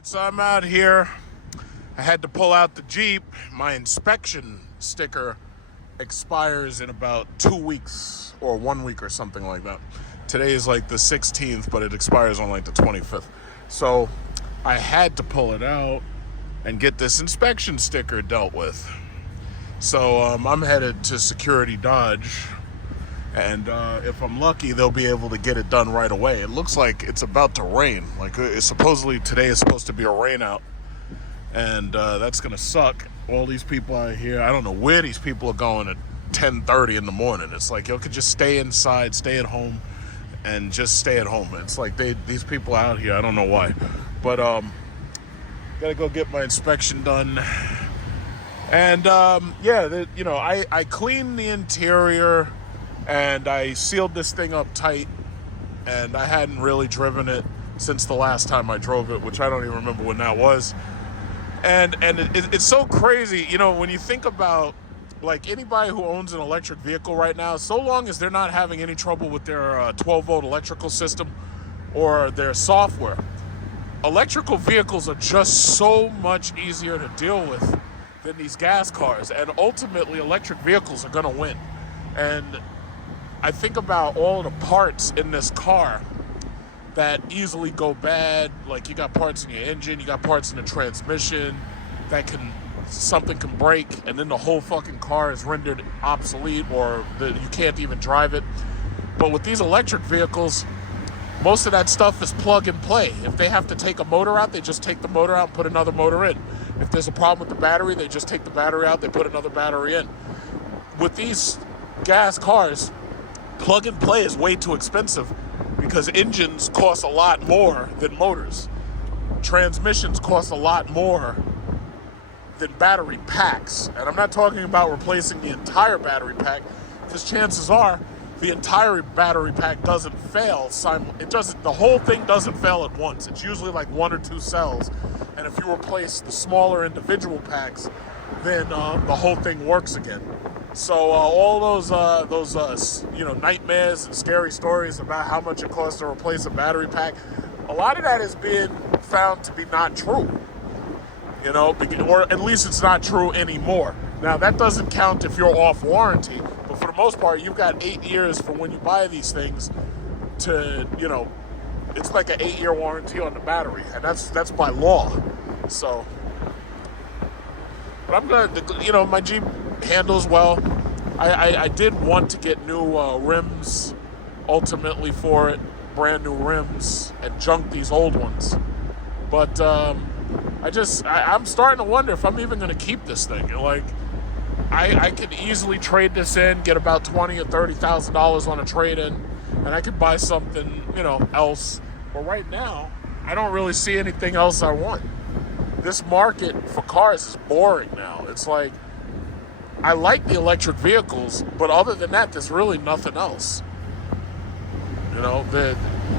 Alright, so I'm out here. I had to pull out the Jeep. My inspection sticker expires in about 2 weeks or 1 week or something like that. Today is like the 16th, but it expires on like the 25th. So I had to pull it out and get this inspection sticker dealt with. So I'm headed to Security Dodge, and if I'm lucky, they'll be able to get it done right away. It looks like it's about to rain. Like supposedly today is supposed to be a rain out, and that's gonna suck. All these people out here, I don't know where these people are going at 10:30 in the morning. It's like you could just stay inside, stay at home, and just stay at home. It's like these people out here, I don't know why, but gotta go get my inspection done. And I cleaned the interior and I sealed this thing up tight, and I hadn't really driven it since the last time I drove it, which I don't even remember when that was. And it's so crazy, when you think about like anybody who owns an electric vehicle right now, so long as they're not having any trouble with their 12-volt electrical system or their software, electrical vehicles are just so much easier to deal with than these gas cars, and ultimately electric vehicles are going to win. And I think about all the parts in this car that easily go bad. Like you got parts in your engine, you got parts in the transmission that something can break, and then the whole fucking car is rendered obsolete, or you can't even drive it. But with these electric vehicles, most of that stuff is plug and play. If they have to take a motor out, they just take the motor out and put another motor in. If there's a problem with the battery, they just take the battery out, they put another battery in. With these gas cars, plug and play is way too expensive because engines cost a lot more than motors. Transmissions cost a lot more than battery packs. And I'm not talking about replacing the entire battery pack, because chances are the entire battery pack doesn't fail. The whole thing doesn't fail at once. It's usually like one or two cells. And if you replace the smaller individual packs, then the whole thing works again. So all those nightmares and scary stories about how much it costs to replace a battery pack, a lot of that is being found to be not true. Or at least it's not true anymore. Now that doesn't count if you're off warranty, but for the most part, you've got 8 years from when you buy these things to, it's like an 8-year warranty on the battery, and that's by law. So, but I'm gonna, my Jeep handles well. I did want to get new rims ultimately for it, brand new rims, and junk these old ones. But I'm starting to wonder if I'm even gonna keep this thing. Like, I could easily trade this in, get about $20,000 or $30,000 on a trade-in, and I could buy something, else. But right now, I don't really see anything else I want. This market for cars is boring now. It's like, I like the electric vehicles, but other than that, there's really nothing else.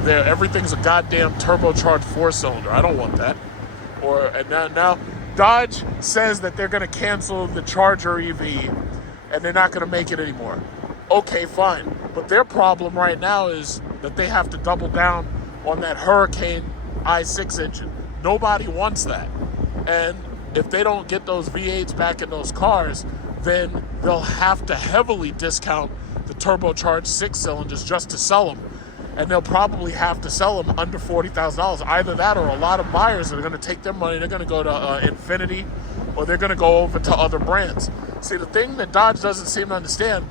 Everything's a goddamn turbocharged 4-cylinder. I don't want that. And now Dodge says that they're going to cancel the Charger EV and they're not going to make it anymore. Okay, fine. But their problem right now is that they have to double down on that Hurricane i6 engine. Nobody wants that. And if they don't get those V8s back in those cars, then they'll have to heavily discount the turbocharged 6-cylinders just to sell them. And they'll probably have to sell them under $40,000. Either that, or a lot of buyers are going to take their money, they're going to go to Infiniti, or they're going to go over to other brands. See, the thing that Dodge doesn't seem to understand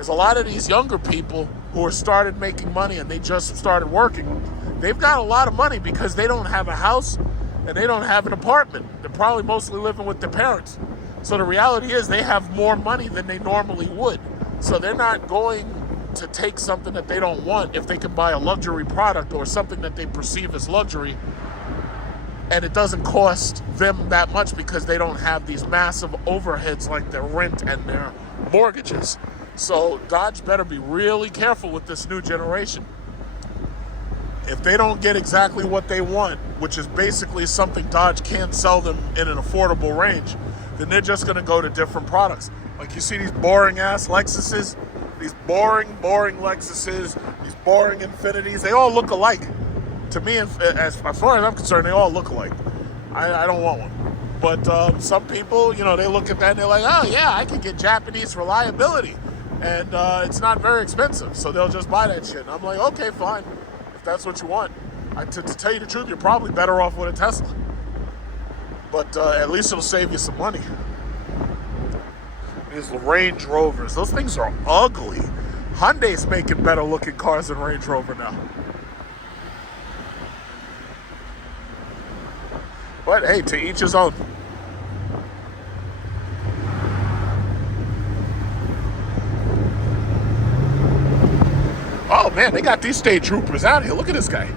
is a lot of these younger people who have started making money and they just started working, they've got a lot of money because they don't have a house and they don't have an apartment. They're probably mostly living with their parents. So the reality is they have more money than they normally would. So they're not going to take something that they don't want if they can buy a luxury product or something that they perceive as luxury, and it doesn't cost them that much because they don't have these massive overheads like their rent and their mortgages. So Dodge better be really careful with this new generation. If they don't get exactly what they want, which is basically something Dodge can't sell them in an affordable range, then they're just going to go to different products. Like you see these boring ass Lexuses, these boring Lexuses, these boring Infinitis, they all look alike. To me, as far as I'm concerned, they all look alike. I don't want one. But some people, they look at that and they're like, oh yeah, I can get Japanese reliability. And it's not very expensive. So they'll just buy that shit. And I'm like, okay, fine. If that's what you want. To tell you the truth, you're probably better off with a Tesla. But at least it'll save you some money. These Range Rovers, those things are ugly. Hyundai's making better looking cars than Range Rover now. But hey, to each his own. Oh man, they got these state troopers out here. Look at this guy.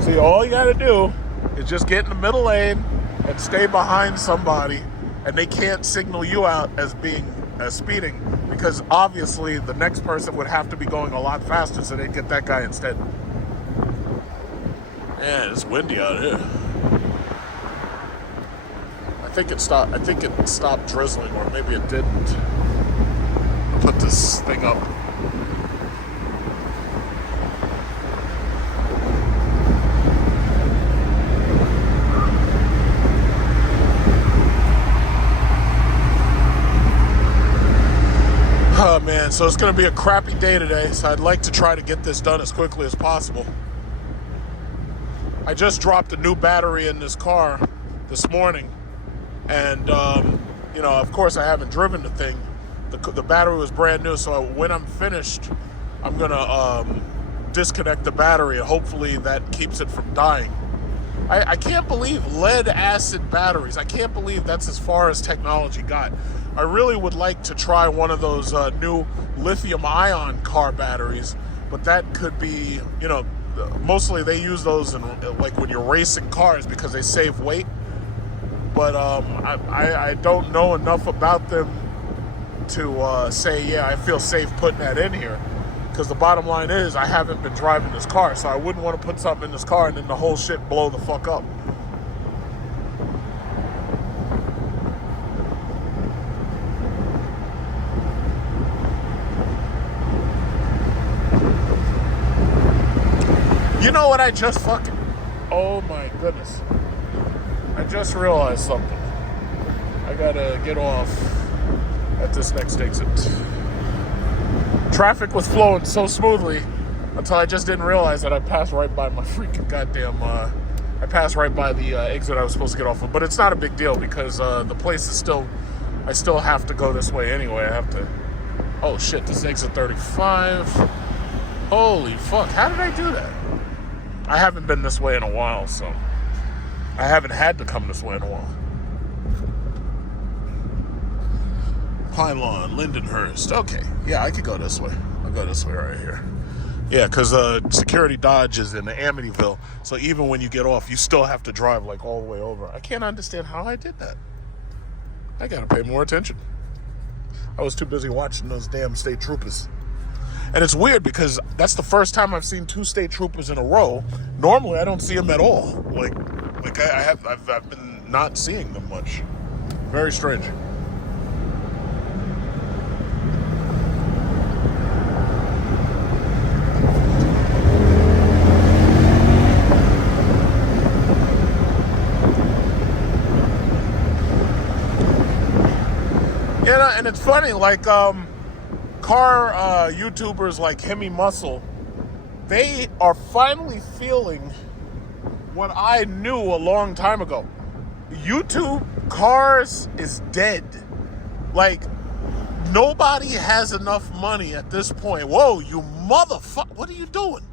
See, all you gotta do is just get in the middle lane and stay behind somebody, and they can't signal you out as being speeding, because obviously the next person would have to be going a lot faster, so they'd get that guy instead. Man, it's windy out here. I think it stopped drizzling, or maybe it didn't. I'll put this thing up. Oh man, so it's going to be a crappy day today, so I'd like to try to get this done as quickly as possible. I just dropped a new battery in this car this morning, and of course I haven't driven the thing. The battery was brand new, so when I'm finished, I'm going to disconnect the battery, and hopefully that keeps it from dying. I can't believe lead acid batteries. I can't believe that's as far as technology got. I really would like to try one of those new lithium ion car batteries, but that could be, mostly they use those in, like when you're racing cars because they save weight. But I don't know enough about them to say, yeah, I feel safe putting that in here. Because the bottom line is, I haven't been driving this car, so I wouldn't want to put something in this car and then the whole shit blow the fuck up. You know what I just fucking... Oh my goodness. I just realized something. I gotta get off at this next exit. Traffic was flowing so smoothly until I just didn't realize that I passed right by my freaking goddamn... I passed right by the exit I was supposed to get off of. But it's not a big deal because the place is still... I still have to go this way anyway. I have to... Oh shit, this is exit 35. Holy fuck, how did I do that? I haven't been this way in a while, so... I haven't had to come this way in a while. Pylon, Lindenhurst. Okay, yeah, I could go this way. I'll go this way right here. Yeah, because Security Dodge is in Amityville, so even when you get off, you still have to drive like all the way over. I can't understand how I did that. I gotta pay more attention. I was too busy watching those damn state troopers. And it's weird because that's the first time I've seen two state troopers in a row. Normally, I don't see them at all. I've been not seeing them much. Very strange. And it's funny, car YouTubers like Hemi Muscle, they are finally feeling what I knew a long time ago. YouTube cars is dead. Nobody has enough money at this point. Whoa, you motherfucker. What are you doing?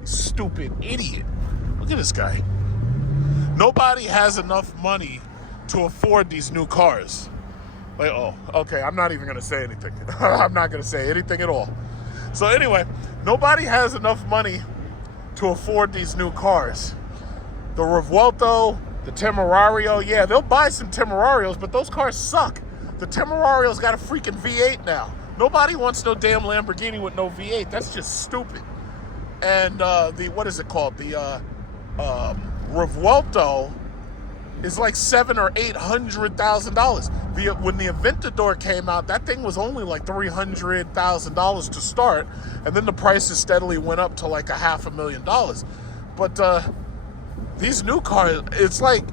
You stupid idiot. Look at this guy. Nobody has enough money to afford these new cars. Oh, okay, I'm not even going to say anything. I'm not going to say anything at all. So anyway, nobody has enough money to afford these new cars. The Revuelto, the Temerario, yeah, they'll buy some Temerarios, but those cars suck. The Temerario's got a freaking V8 now. Nobody wants no damn Lamborghini with no V8. That's just stupid. And what is it called? The Revuelto is like $700,000 or $800,000. When the Aventador came out, that thing was only like $300,000 to start, and then the prices steadily went up to like $500,000. But these new cars, it's like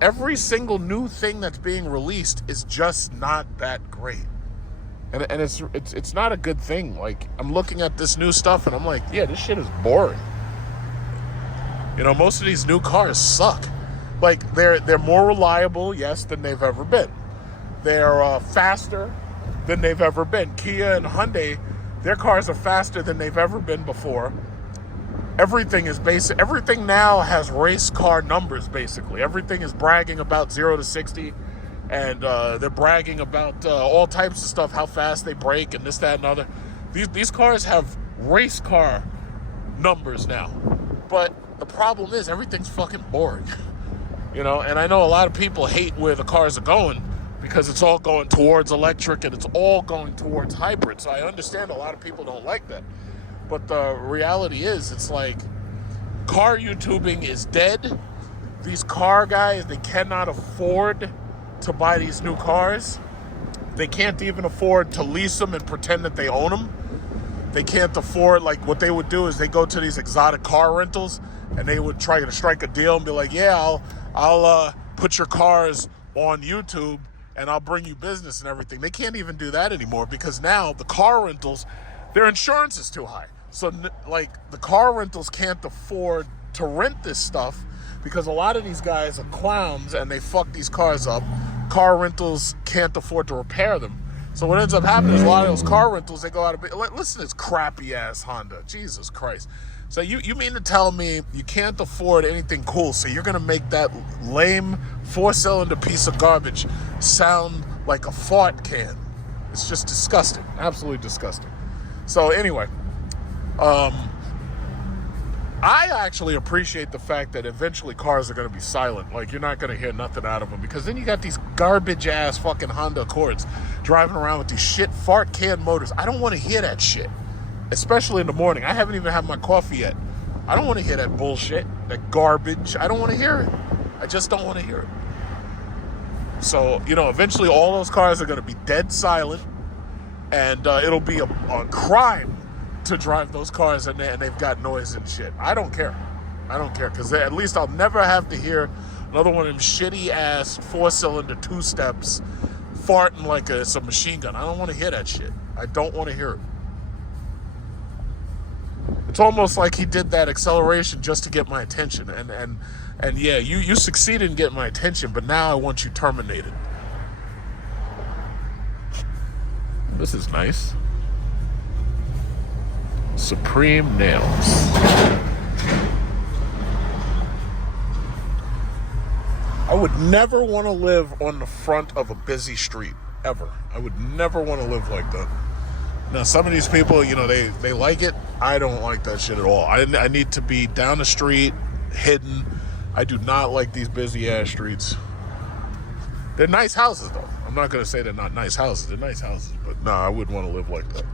every single new thing that's being released is just not that great, and it's not a good thing. Like, I'm looking at this new stuff and I'm like, yeah, this shit is boring. You know, most of these new cars suck. Like, they're more reliable, yes, than they've ever been. They're faster than they've ever been. Kia and Hyundai, their cars are faster than they've ever been before. Everything is basic. Everything now has race car numbers, basically. Everything is bragging about 0 to 60, and they're bragging about all types of stuff, how fast they brake and this, that, and other. These cars have race car numbers now. But the problem is everything's fucking boring. You know, and I know a lot of people hate where the cars are going because it's all going towards electric and it's all going towards hybrid. So I understand a lot of people don't like that. But the reality is, it's like, car YouTubing is dead. These car guys, they cannot afford to buy these new cars. They can't even afford to lease them and pretend that they own them. They can't afford, like, what they would do is they go to these exotic car rentals and they would try to strike a deal and be like, yeah, I'll put your cars on YouTube and I'll bring you business and everything. They can't even do that anymore because now the car rentals, their insurance is too high. So, like, the car rentals can't afford to rent this stuff because a lot of these guys are clowns and they fuck these cars up. Car rentals can't afford to repair them. So what ends up happening is a lot of those car rentals, they go out of business. Listen to this crappy-ass Honda. Jesus Christ. So you mean to tell me you can't afford anything cool, so you're going to make that lame four-cylinder piece of garbage sound like a fart can? It's just disgusting. Absolutely disgusting. So anyway, I actually appreciate the fact that eventually cars are going to be silent. Like, you're not going to hear nothing out of them, because then you got these garbage-ass fucking Honda Accords driving around with these shit fart can motors. I don't want to hear that shit, especially in the morning. I haven't even had my coffee yet. I don't want to hear that bullshit, that garbage. I don't want to hear it. I just don't want to hear it. So, you know, eventually all those cars are going to be dead silent, and it'll be a crime to drive those cars and they've got noise and shit. I don't care. I don't care, because at least I'll never have to hear another one of them shitty-ass four-cylinder two-steps farting like it's a machine gun. I don't want to hear that shit. I don't want to hear it. It's almost like he did that acceleration just to get my attention. And yeah, you succeeded in getting my attention, but now I want you terminated. This is nice. Supreme Nails. I would never want to live on the front of a busy street, ever. I would never want to live like that. Now, some of these people, you know, they like it. I don't like that shit at all. I need to be down the street, hidden. I do not like these busy-ass streets. They're nice houses, though. I'm not going to say they're not nice houses. They're nice houses, but no, I wouldn't want to live like that.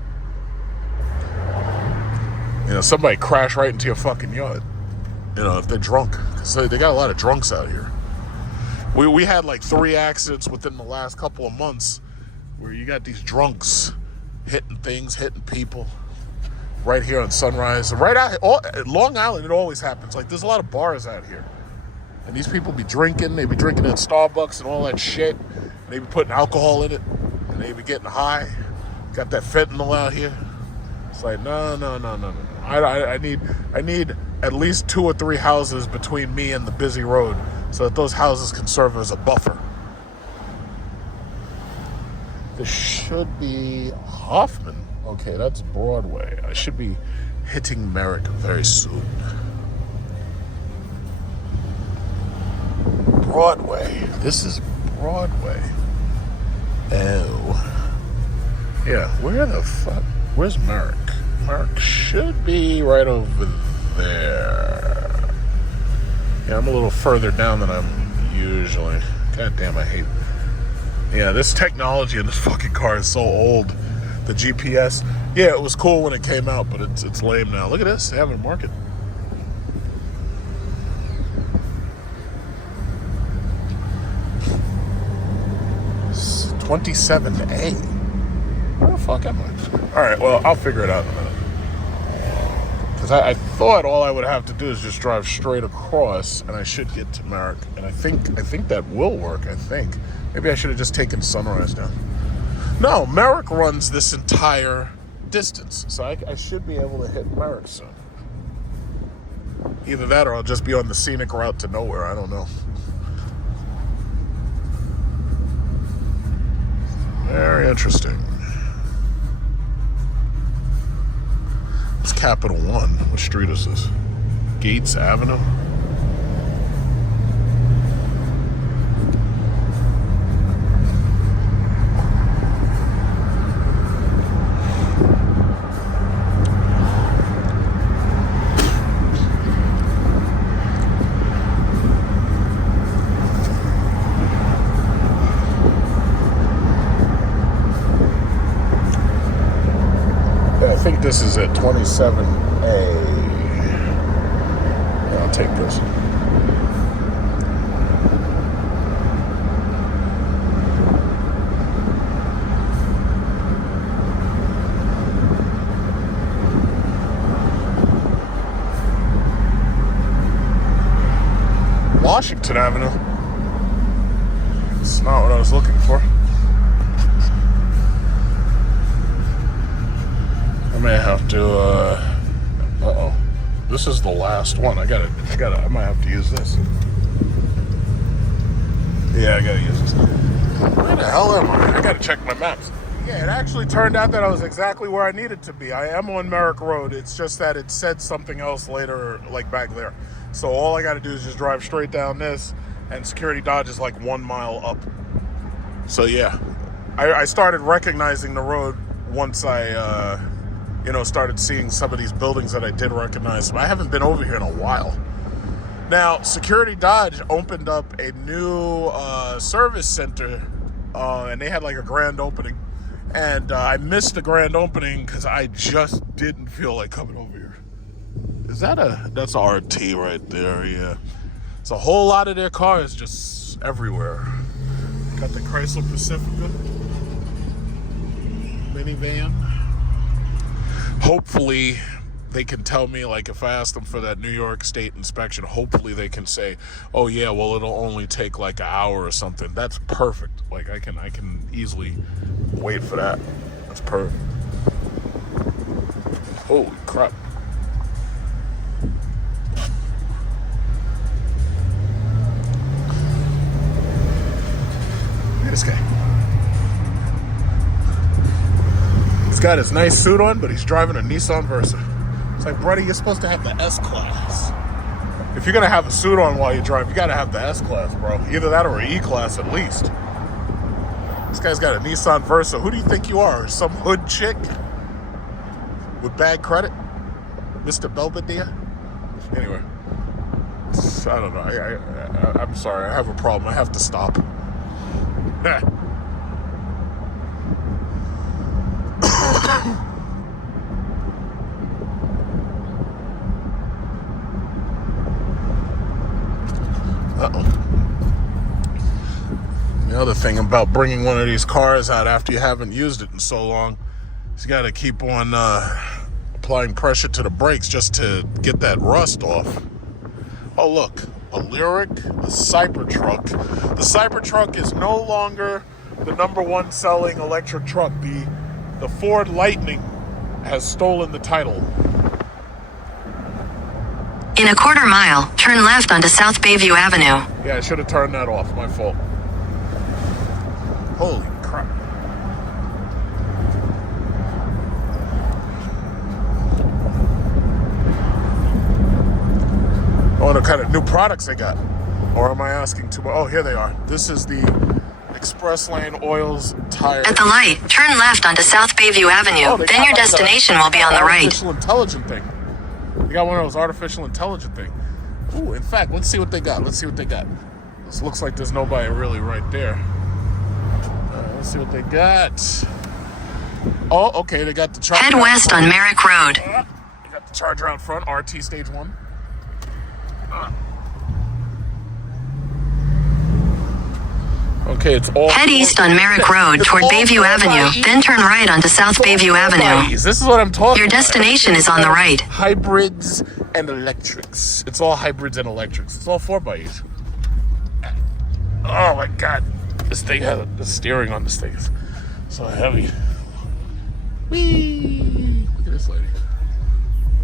You know, somebody crash right into your fucking yard, you know, if they're drunk. So they got a lot of drunks out here. We had like 3 accidents within the last couple of months where you got these drunks hitting things, hitting people right here on Sunrise. Right out at Long Island, it always happens. Like, there's a lot of bars out here. And these people be drinking. They be drinking at Starbucks and all that shit. And they be putting alcohol in it. And they be getting high. Got that fentanyl out here. It's like, no. I need at least 2 or 3 houses between me and the busy road so that those houses can serve as a buffer. This should be Hoffman. Okay, that's Broadway. I should be hitting Merrick very soon. Broadway. This is Broadway. Oh. Yeah, where the fuck? Where's Merrick? Merrick should be right over there. Yeah, I'm a little further down than I'm usually. God damn, I hate. Yeah, this technology in this fucking car is so old. The GPS. Yeah, it was cool when it came out, but it's lame now. Look at this. They have it market. 27A. Where the fuck am I? All right, well, I'll figure it out in a minute. Because I thought all I would have to do is just drive straight across, and I should get to Merrick. And I think that will work, I think. Maybe I should have just taken Sunrise down. No, Merrick runs this entire distance, so I should be able to hit Merrick soon. Either that or I'll just be on the scenic route to nowhere. I don't know. Very interesting. It's Capital One. What street is this? Gates Avenue? I think this is at 27A. Yeah, I'll take this. Washington Avenue. It's not what I was looking for. I may have to, uh-oh. This is the last one. I might have to use this. Yeah, I gotta use this. Where the hell am I? I gotta check my maps. Yeah, it actually turned out that I was exactly where I needed to be. I am on Merrick Road. It's just that it said something else later, like back there. So all I gotta do is just drive straight down this, and Security Dodge is like 1 mile up. So yeah, I started recognizing the road once I, started seeing some of these buildings that I did recognize. I haven't been over here in a while. Now, Security Dodge opened up a new service center, and they had like a grand opening. And I missed the grand opening because I just didn't feel like coming over here. That's a RT right there, yeah. It's a whole lot of their cars just everywhere. Got the Chrysler Pacifica minivan. Hopefully they can tell me, like if I ask them for that New York State inspection, hopefully they can say, oh yeah, well it'll only take like an hour or something. That's perfect. Like I can easily wait for that. That's perfect. Holy crap. Look at this guy. He's got his nice suit on, but he's driving a Nissan Versa. It's like, buddy, you're supposed to have the S-Class. If you're going to have a suit on while you drive, you got to have the S-Class, bro. Either that or an E-Class at least. This guy's got a Nissan Versa. Who do you think you are? Some hood chick with bad credit? Mr. Belvedere? Anyway. I don't know. I'm sorry. I have a problem. I have to stop. Uh-oh. The other thing about bringing one of these cars out after you haven't used it in so long is you got to keep on applying pressure to the brakes just to get that rust off. Oh, look. A Lyric, a Cybertruck. The Cybertruck is no longer the #1 selling electric truck. The Ford Lightning has stolen the title. In a quarter mile, turn left onto South Bayview Avenue. Yeah, I should have turned that off. My fault. Holy crap. I wonder what kind of new products they got. Or am I asking too much? Oh, here they are. This is the Express Lane Oils tire. At the light, turn left onto South Bayview Avenue. Then your destination will be on the right. Artificial intelligent thing. They got one of those artificial intelligent thing. Ooh, in fact, let's see what they got. This looks like there's nobody really right there. Let's see what they got. Oh, okay, they got the charger. Head west on Merrick Road. They got the charger out front, RT Stage 1. Okay, it's all... Head east on Merrick Road toward Bayview Avenue, then turn right onto South Bayview Avenue. This is what I'm talking about. Your destination is on the right. Hybrids and electrics. It's all hybrids and electrics. It's all 4x's. Oh my god. This thing has the steering on this thing is so heavy. Whee! Look at this lady.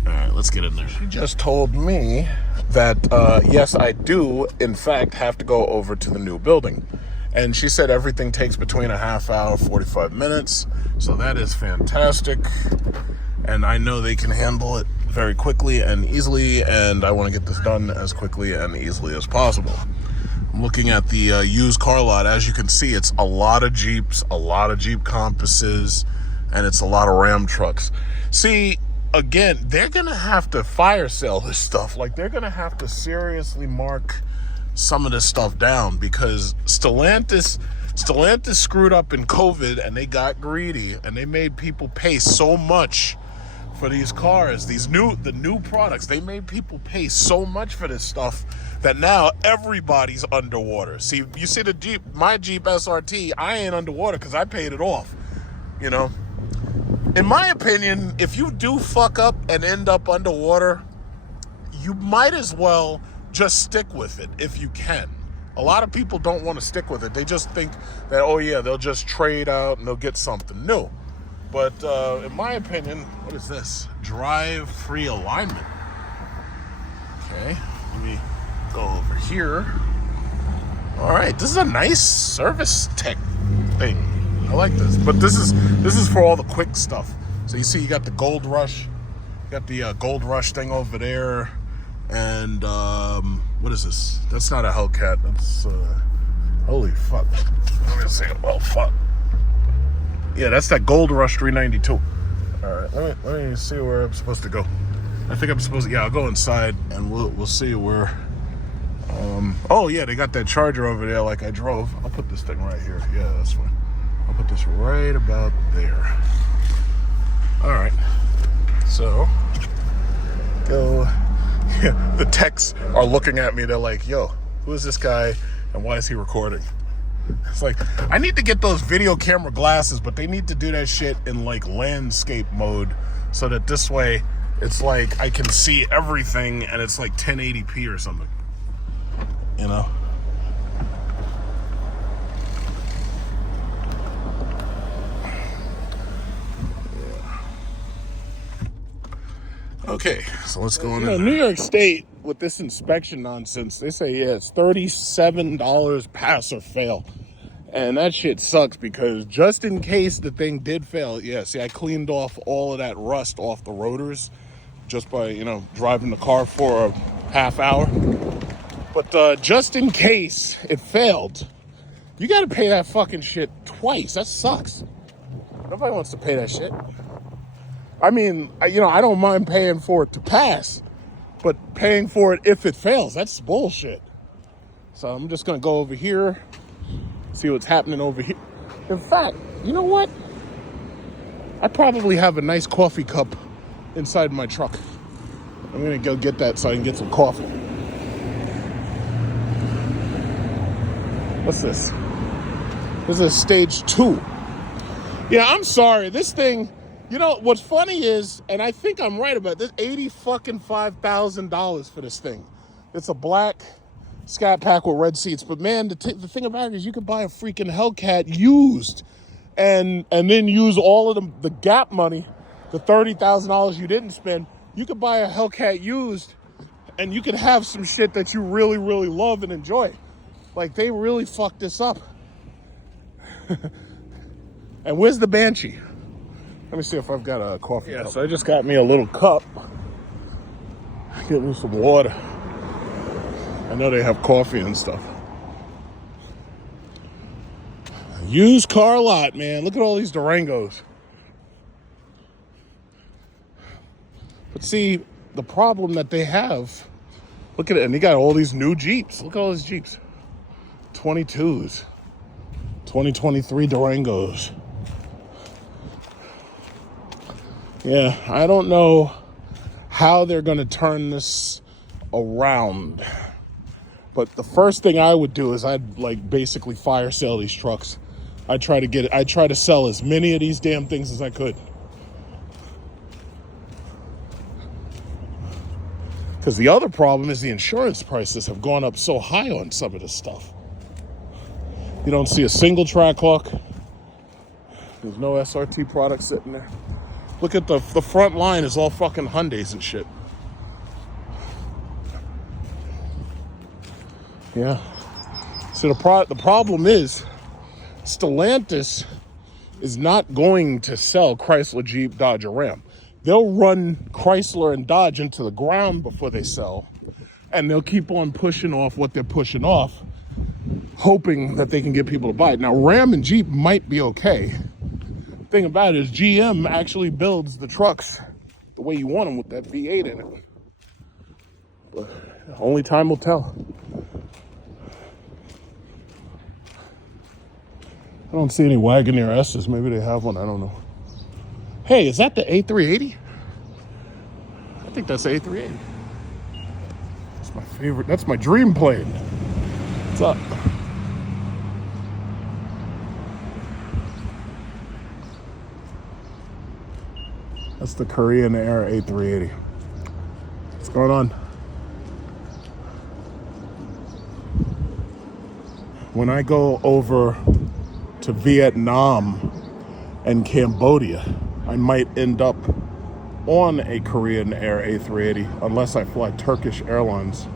Alright, let's get in there. She just told me that, yes, I do, in fact, have to go over to the new building. And she said everything takes between a half hour, 45 minutes. So that is fantastic. And I know they can handle it very quickly and easily. And I want to get this done as quickly and easily as possible. I'm looking at the used car lot. As you can see, it's a lot of Jeeps, a lot of Jeep Compasses, and it's a lot of Ram trucks. See, again, they're going to have to fire sale this stuff. Like, they're going to have to seriously mark some of this stuff down because Stellantis screwed up in COVID and they got greedy and they made people pay so much for these cars, the new products. They made people pay so much for this stuff that now everybody's underwater. See, you see the Jeep, my Jeep SRT, I ain't underwater because I paid it off, you know. In my opinion, if you do fuck up and end up underwater, you might as well just stick with it if you can. A lot of people don't want to stick with it. They just think that, oh yeah, they'll just trade out and they'll get something new. But in my opinion, what is this? Drive-free alignment. Okay, let me go over here. All right, this is a nice service tech thing. I like this, but this is for all the quick stuff. So you see, you got the Gold Rush, you got the Gold Rush thing over there, and what is this? That's not a Hellcat. That's holy fuck. Let me see. Well, fuck. Yeah, that's that Gold Rush 392. All right, let me see where I'm supposed to go. I think I'm supposed to. Yeah, I'll go inside and we'll see where. Oh yeah, they got that Charger over there like I drove. I'll put this thing right here. Yeah, that's fine. I'll put this right about there. All right. So go. Yeah, the techs are looking at me. They're like, "Yo, who is this guy, and why is he recording?" It's like, I need to get those video camera glasses, but they need to do that shit in like landscape mode so that this way it's like I can see everything and it's like 1080p or something, you know? Okay, so let's go in. New York State, with this inspection nonsense, they say, yeah, it's $37 pass or fail. And that shit sucks because just in case the thing did fail, yeah, see, I cleaned off all of that rust off the rotors just by, you know, driving the car for a half hour. But just in case it failed, you got to pay that fucking shit twice. That sucks. Nobody wants to pay that shit. I mean, you know, I don't mind paying for it to pass, but paying for it if it fails, that's bullshit. So I'm just going to go over here, see what's happening over here. In fact, you know what? I probably have a nice coffee cup inside my truck. I'm going to go get that so I can get some coffee. What's this? This is stage 2. Yeah, I'm sorry. This thing... You know, what's funny is, and I think I'm right about this, $85,000 for this thing. It's a black Scat Pack with red seats. But man, the thing about it is you could buy a freaking Hellcat used and then use all of the Gap money, the $30,000 you didn't spend. You could buy a Hellcat used and you could have some shit that you really, really love and enjoy. Like, they really fucked this up. And where's the Banshee? Let me see if I've got a coffee cup. So I just got me a little cup. Get me some water. I know they have coffee and stuff. Used car lot, man. Look at all these Durangos. But see, the problem that they have, look at it, and they got all these new Jeeps. Look at all these Jeeps. 22s. 2023 Durangos. Yeah, I don't know how they're going to turn this around. But the first thing I would do is I'd like basically fire sale these trucks. I'd try to sell as many of these damn things as I could. Because the other problem is the insurance prices have gone up so high on some of this stuff. You don't see a single track hawk. There's no SRT product sitting there. Look at the front line is all fucking Hyundais and shit. Yeah. So the problem is Stellantis is not going to sell Chrysler, Jeep, Dodge, or Ram. They'll run Chrysler and Dodge into the ground before they sell, and they'll keep on pushing off what they're pushing off, hoping that they can get people to buy it. Now, Ram and Jeep might be okay. The thing about it is GM actually builds the trucks the way you want them with that V8 in it. But only time will tell. I don't see any Wagoneer S's. Maybe they have one. I don't know. Hey, is that the A380? I think that's the A380. That's my favorite. That's my dream plane. What's up? That's the Korean Air A380. What's going on? When I go over to Vietnam and Cambodia, I might end up on a Korean Air A380 unless I fly Turkish Airlines.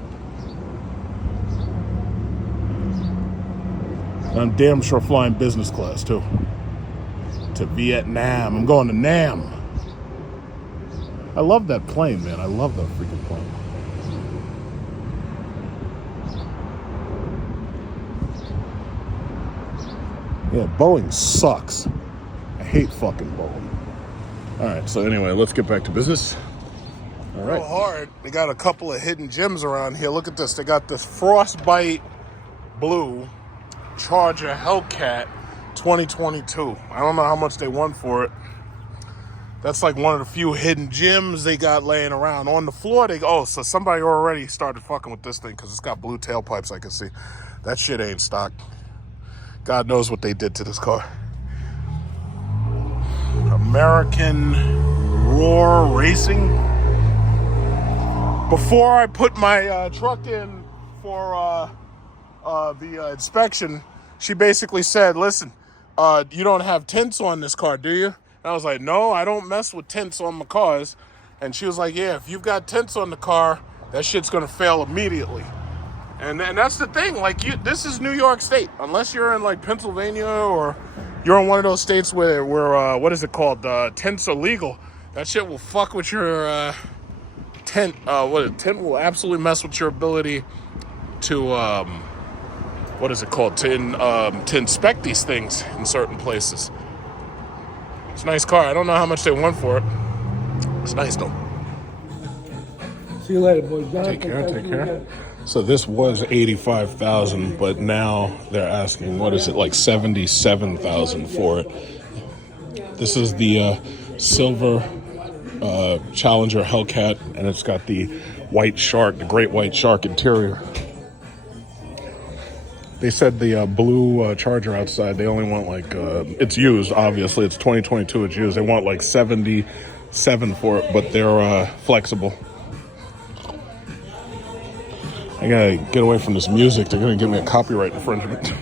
And I'm damn sure flying business class too. To Vietnam. I'm going to Nam. I love that plane, man. I love that freaking plane. Yeah, Boeing sucks. I hate fucking Boeing. All right, so anyway, let's get back to business. All right. Real hard. They got a couple of hidden gems around here. Look at this. They got this Frostbite Blue Charger Hellcat 2022. I don't know how much they won for it. That's like one of the few hidden gems they got laying around. On the floor, so somebody already started fucking with this thing because it's got blue tailpipes, I can see. That shit ain't stock. God knows what they did to this car. American Roar Racing. Before I put my truck in for the inspection, she basically said, listen, you don't have tints on this car, do you? And I was like, no, I don't mess with tints on my cars. And she was like, yeah, if you've got tints on the car, that shit's gonna fail immediately. And that's the thing, like, this is New York State. Unless you're in, like, Pennsylvania or you're in one of those states where what is it called, tints are legal, that shit will fuck with your tint. Tint will absolutely mess with your ability to, what is it called, to inspect these things in certain places. It's a nice car. I don't know how much they want for it. It's nice, though. See you later, boys. Take care. So this was $85,000, but now they're asking, what is it, like $77,000 for it. This is the silver Challenger Hellcat, and it's got the white shark, the great white shark interior. They said the blue Charger outside, they only want like, it's used, obviously, it's 2022, it's used. They want like $77 for it, but they're flexible. I gotta get away from this music. They're gonna give me a copyright infringement.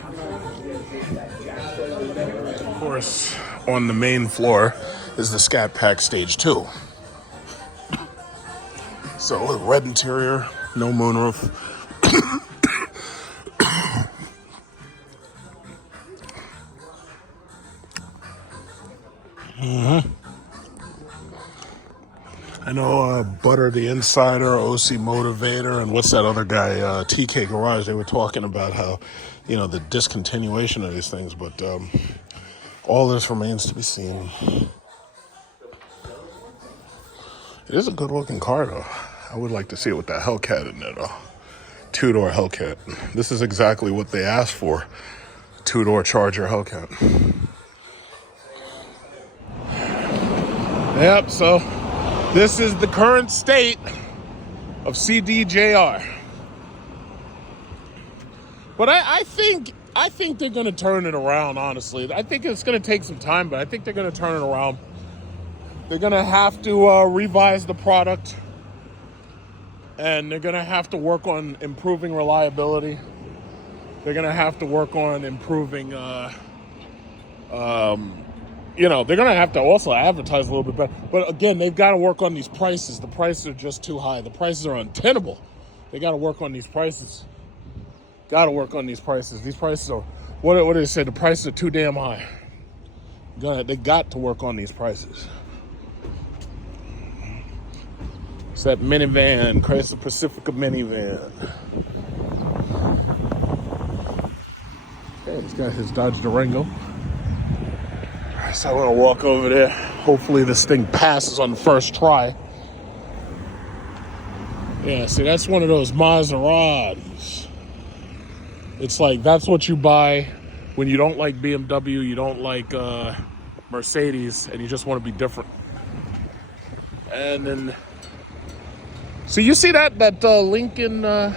Of course, on the main floor is the Scat Pack Stage 2. So, red interior, no moonroof. I know Butter the Insider, OC Motivator, and what's that other guy, TK Garage, they were talking about how, the discontinuation of these things, but all this remains to be seen. It is a good looking car, though. I would like to see it with that Hellcat in there, though. Two-door Hellcat. This is exactly what they asked for. Two-door Charger Hellcat. Yep, so this is the current state of CDJR. But I think they're going to turn it around, honestly. I think it's going to take some time, but I think they're going to turn it around. They're going to have to revise the product, and they're going to have to work on improving reliability. They're going to have to work on improving, they're going to have to also advertise a little bit better. But again, they've got to work on these prices. The prices are just too high. The prices are untenable. They got to work on these prices. These prices are, what do they say? The prices are too damn high. They got to work on these prices. It's that minivan, Chrysler Pacifica minivan. Okay, he's got his Dodge Durango. So I'm gonna walk over there. Hopefully this thing passes on the first try. Yeah, see, that's one of those Maseratis. It's like, that's what you buy when you don't like BMW, you don't like Mercedes, and you just want to be different. And then, so you see that Lincoln, the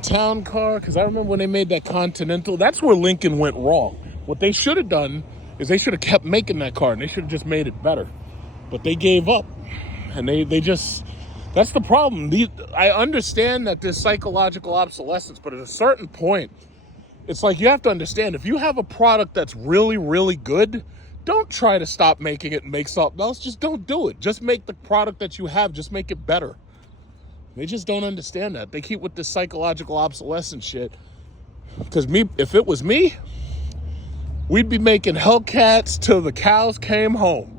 town car? Because I remember when they made that Continental, that's where Lincoln went wrong. What they should have done is they should have kept making that car, and they should have just made it better. But they gave up, and they just... That's the problem. I understand that there's psychological obsolescence, but at a certain point, it's like you have to understand, if you have a product that's really, really good, don't try to stop making it and make something else. Just don't do it. Just make the product that you have, just make it better. They just don't understand that. They keep with this psychological obsolescence shit. Because if it was me, we'd be making Hellcats till the cows came home.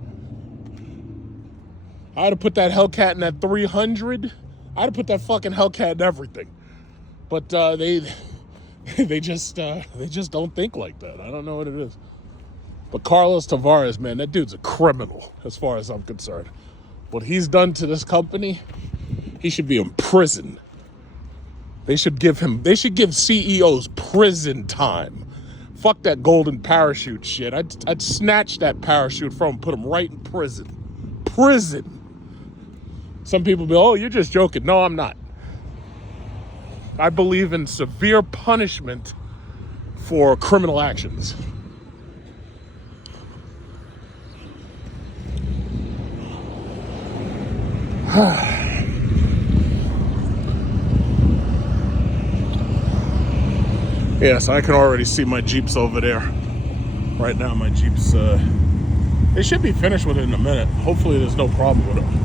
I'd have put that Hellcat in that 300. I'd have put that fucking Hellcat in everything. But they just don't think like that. I don't know what it is. But Carlos Tavares, man, that dude's a criminal as far as I'm concerned. What he's done to this company, he should be in prison. They should give CEOs prison time. Fuck that golden parachute shit. I'd snatch that parachute from him, put him right in prison. Prison. Some people be, oh, you're just joking. No, I'm not. I believe in severe punishment for criminal actions. Yes, I can already see my Jeeps over there. Right now, my Jeeps, they should be finished within a minute. Hopefully there's no problem with them.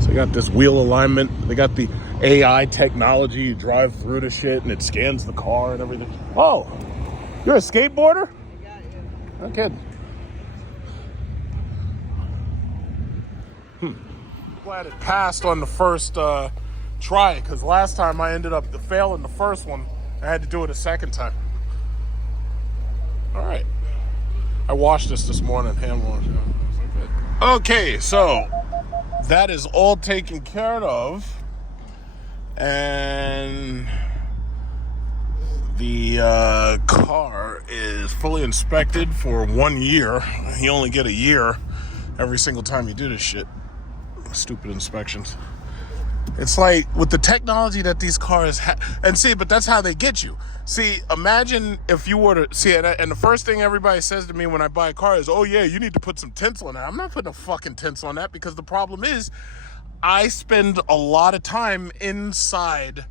So they got this wheel alignment. They got the AI technology. You drive through the shit and it scans the car and everything. Oh, you're a skateboarder? Yeah, No kidding. Glad it passed on the first try, because last time I ended up failing the first one. I had to do it a second time. All right. I washed this morning, hand wash. Okay, so that is all taken care of. And the car is fully inspected for 1 year. You only get a year every single time you do this shit. Stupid inspections. It's like with the technology that these cars have, and see, but that's how they get you. See, imagine if you were to see it, and the first thing everybody says to me when I buy a car is, oh yeah, you need to put some tinsel on that. I'm not putting a fucking tinsel on that, because the problem is I spend a lot of time inside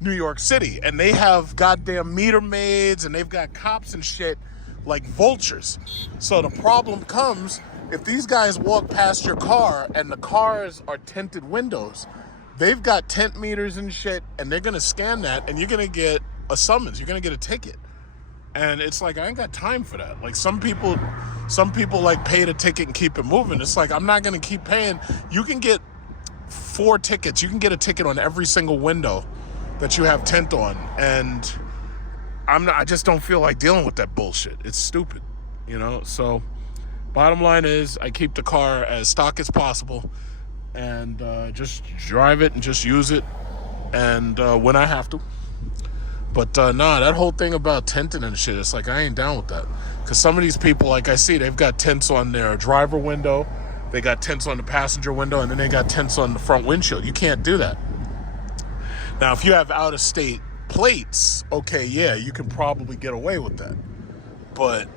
New York City, and they have goddamn meter maids, and they've got cops and shit like vultures. So the problem comes if these guys walk past your car and the cars are tinted windows. They've got tint meters and shit, and they're gonna scan that, and you're gonna get a summons. You're gonna get a ticket, and it's like, I ain't got time for that. Like some people like pay the ticket and keep it moving. It's like, I'm not gonna keep paying. You can get 4 tickets. You can get a ticket on every single window that you have tint on, and I just don't feel like dealing with that bullshit. It's stupid, you know. So, bottom line is, I keep the car as stock as possible. And just drive it and just use it, and when I have to. But nah, that whole thing about tinting and shit, it's like, I ain't down with that. Because some of these people, like I see, they've got tints on their driver window, they got tints on the passenger window, and then they got tints on the front windshield. You can't do that. Now, if you have out-of-state plates, okay, yeah, you can probably get away with that. But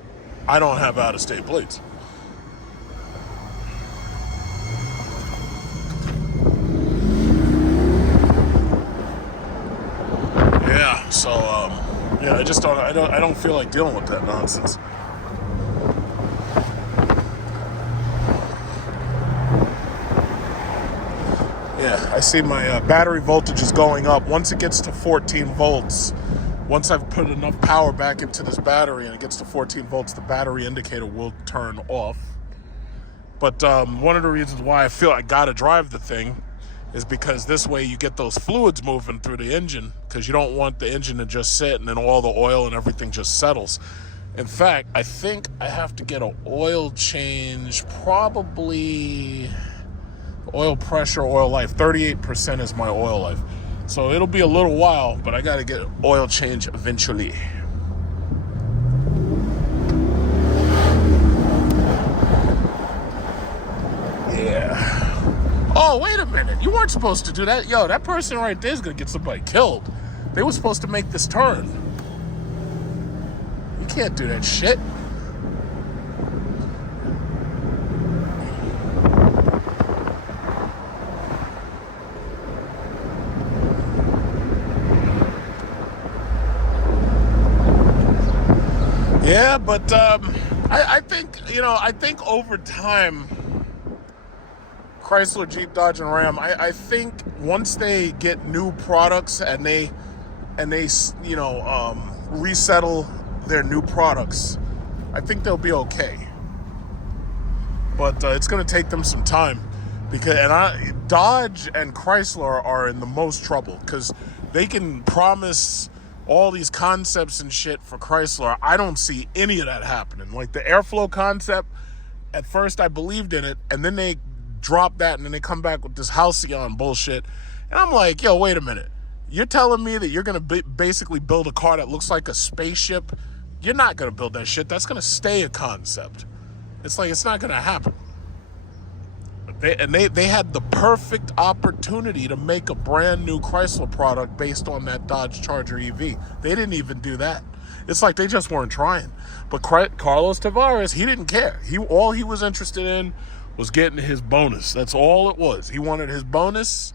I don't have out-of-state plates. Yeah, so yeah, I don't feel like dealing with that nonsense. Yeah, I see my battery voltage is going up. Once it gets to 14 volts, once I've put enough power back into this battery and it gets to 14 volts, the battery indicator will turn off. But one of the reasons why I feel I gotta drive the thing is because this way you get those fluids moving through the engine, because you don't want the engine to just sit and then all the oil and everything just settles. In fact, I think I have to get an oil change, probably oil pressure, oil life. 38% is my oil life. So it'll be a little while, but I got to get oil change eventually. Yeah. Oh, wait a minute. You weren't supposed to do that. Yo, that person right there is going to get somebody killed. They were supposed to make this turn. You can't do that shit. Yeah, but I think over time, Chrysler, Jeep, Dodge, and Ram, I think once they get new products and they resettle their new products, I think they'll be okay. But it's going to take them some time, because Dodge and Chrysler are in the most trouble, because they can promise all these concepts and shit for Chrysler. I don't see any of that happening. Like the airflow concept, at first I believed in it, and then they drop that, and then they come back with this Halcyon bullshit. And I'm like, yo, wait a minute. You're telling me that you're going to basically build a car that looks like a spaceship? You're not going to build that shit. That's going to stay a concept. It's like, it's not going to happen. They had the perfect opportunity to make a brand new Chrysler product based on that Dodge Charger EV. They didn't even do that. It's like they just weren't trying. But Carlos Tavares, he didn't care. All he was interested in was getting his bonus. That's all it was. He wanted his bonus,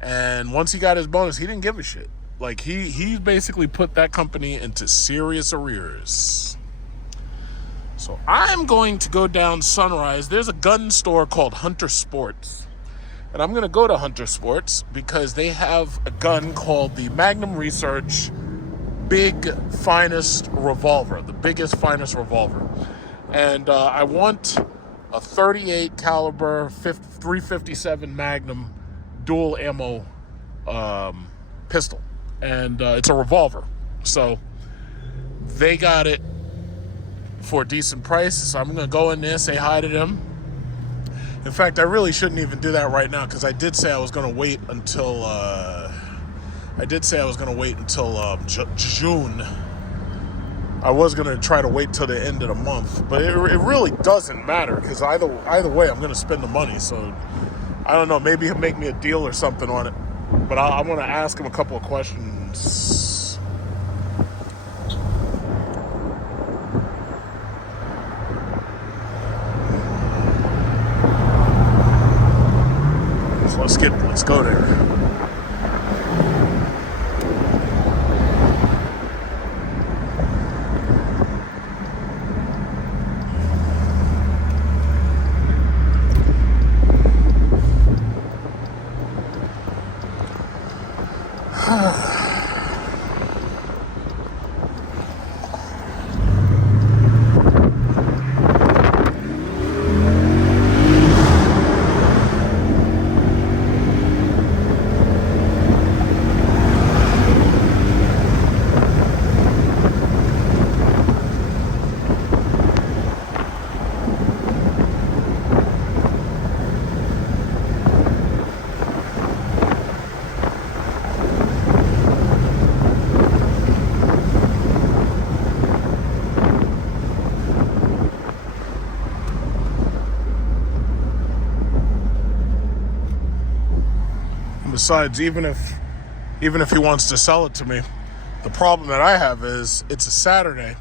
and once he got his bonus, he didn't give a shit. Like he basically put that company into serious arrears. So I'm going to go down Sunrise. There's a gun store called Hunter Sports. And I'm going to go to Hunter Sports because they have a gun called the Magnum Research Big Finest Revolver. The biggest, finest revolver. And I want a 38 caliber 357 Magnum dual ammo pistol. And it's a revolver. So they got it for a decent price, so I'm going to go in there, say hi to them. In fact, I really shouldn't even do that right now, because I did say I was going to wait until June. I was going to try to wait till the end of the month, but it really doesn't matter, because either way, I'm going to spend the money. So I don't know, maybe he'll make me a deal or something on it, but I want to ask him a couple of questions. Let's go there. Besides, even if even if he wants to sell it to me. The problem that I have is it's a Saturday,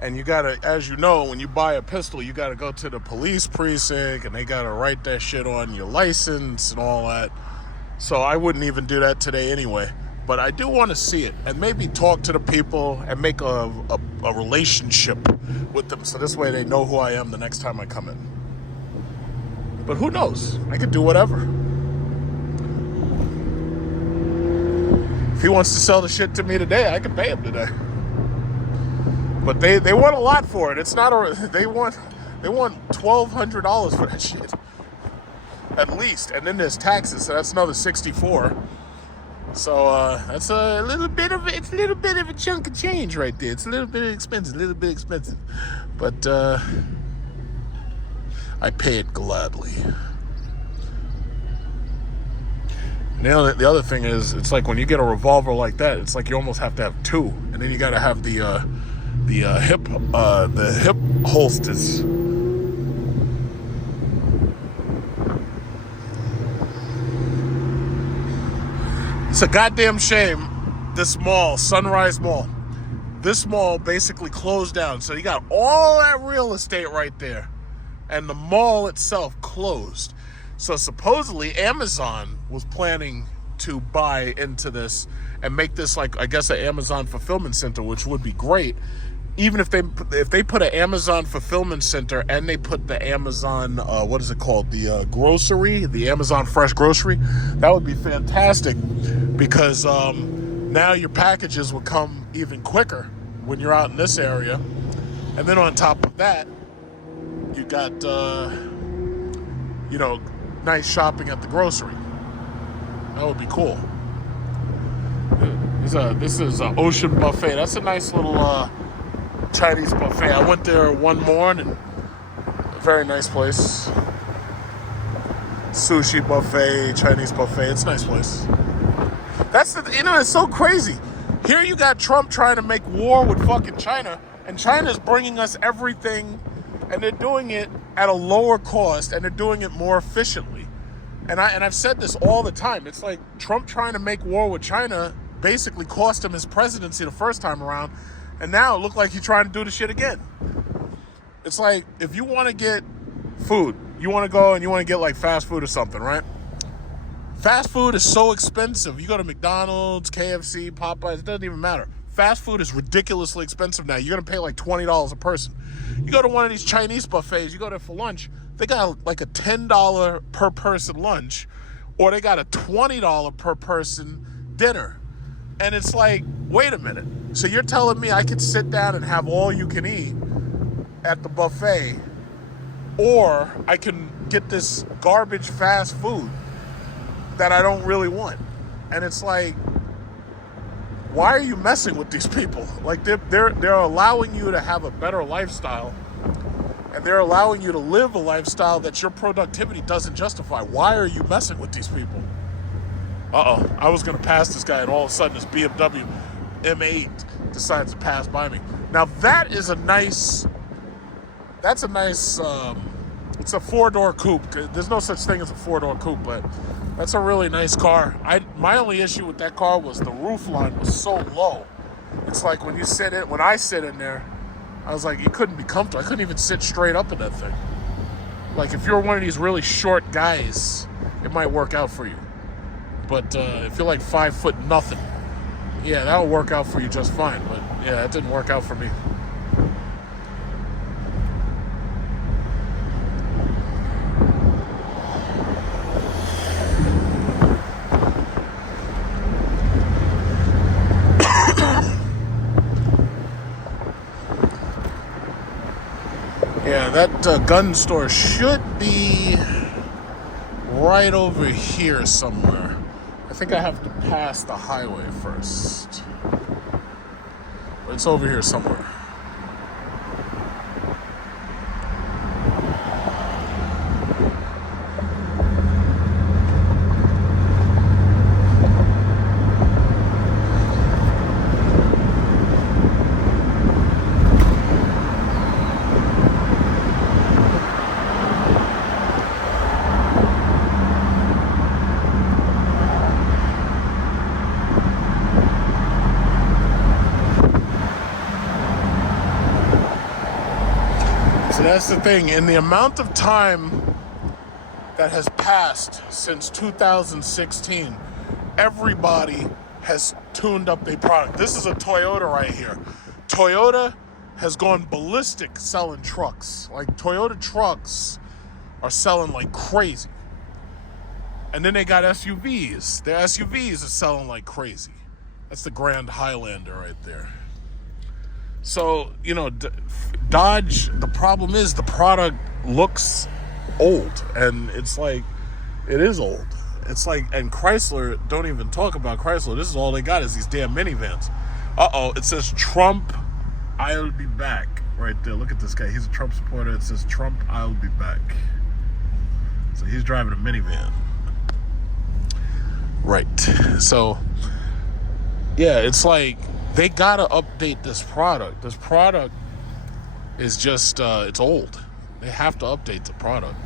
and you gotta, as you know, when you buy a pistol, you gotta go to the police precinct, and they gotta write that shit on your license and all that. So I wouldn't even do that today anyway. But I do want to see it and maybe talk to the people and make a relationship with them, so this way they know who I am the next time I come in. But who knows? I could do whatever. If he wants to sell the shit to me today, I can pay him today. But they want a lot for it. It's not they want $1,200 for that shit, at least. And then there's taxes, so that's another $64. So that's a little bit of a chunk of change right there. It's a little bit expensive, but I pay it gladly. Now the other thing is, it's like when you get a revolver like that, it's like you almost have to have two, and then you got to have the hip holsters. It's a goddamn shame. This mall, Sunrise Mall, this mall basically closed down. So you got all that real estate right there, and the mall itself closed. So supposedly Amazon was planning to buy into this and make this like, I guess, an Amazon fulfillment center, which would be great. Even if they put an Amazon fulfillment center and they put the Amazon, what is it called? The grocery, the Amazon fresh grocery, that would be fantastic, because now your packages would come even quicker when you're out in this area. And then on top of that, you got, nice shopping at the grocery. That would be cool. This is an Ocean Buffet. That's a nice little Chinese buffet. I went there one morning. A very nice place. Sushi buffet, Chinese buffet. It's a nice place. It's so crazy. Here you got Trump trying to make war with fucking China, and China's bringing us everything, and they're doing it at a lower cost, and they're doing it more efficiently. And I've said this all the time. It's like Trump trying to make war with China basically cost him his presidency the first time around, and now it looked like he's trying to do the shit again. It's like, if you want to get food, you want to go and you want to get like fast food or something, right? Fast food is so expensive. You go to McDonald's, KFC, Popeyes, it doesn't even matter. Fast food is ridiculously expensive now. You're going to pay like $20 a person. You go to one of these Chinese buffets, you go there for lunch, they got like a $10 per person lunch, or they got a $20 per person dinner. And it's like, wait a minute. So you're telling me I could sit down and have all you can eat at the buffet, or I can get this garbage fast food that I don't really want? And it's like, why are you messing with these people? Like, they're allowing you to have a better lifestyle, and they're allowing you to live a lifestyle that your productivity doesn't justify. Why are you messing with these people? I was going to pass this guy, and all of a sudden this BMW M8 decides to pass by me. Now that is it's a four-door coupe. There's no such thing as a four-door coupe, but that's a really nice car. My only issue with that car was the roof line was so low. It's like when I sit in there, I was like, you couldn't be comfortable. I couldn't even sit straight up in that thing. Like, if you're one of these really short guys, it might work out for you. But if you're like 5 foot nothing, yeah, that'll work out for you just fine. But yeah, that didn't work out for me. Yeah, that gun store should be right over here somewhere. I think I have to pass the highway first. But it's over here somewhere. that's the thing. In the amount of time that has passed since 2016, everybody has tuned up their product. This is a Toyota right here. Toyota has gone ballistic selling trucks. Like, Toyota trucks are selling like crazy. And then they got SUVs. Their SUVs are selling like crazy. That's the Grand Highlander right there. So, you know, Dodge, the problem is the product looks old. And it's like, it is old. It's like, and Chrysler, don't even talk about Chrysler. This is all they got is these damn minivans. Uh-oh, it says Trump, I'll be back. Right there, look at this guy. He's a Trump supporter. It says Trump, I'll be back. So he's driving a minivan. Right. So, yeah, it's like, they gotta update this product. This product is just, it's old. They have to update the product.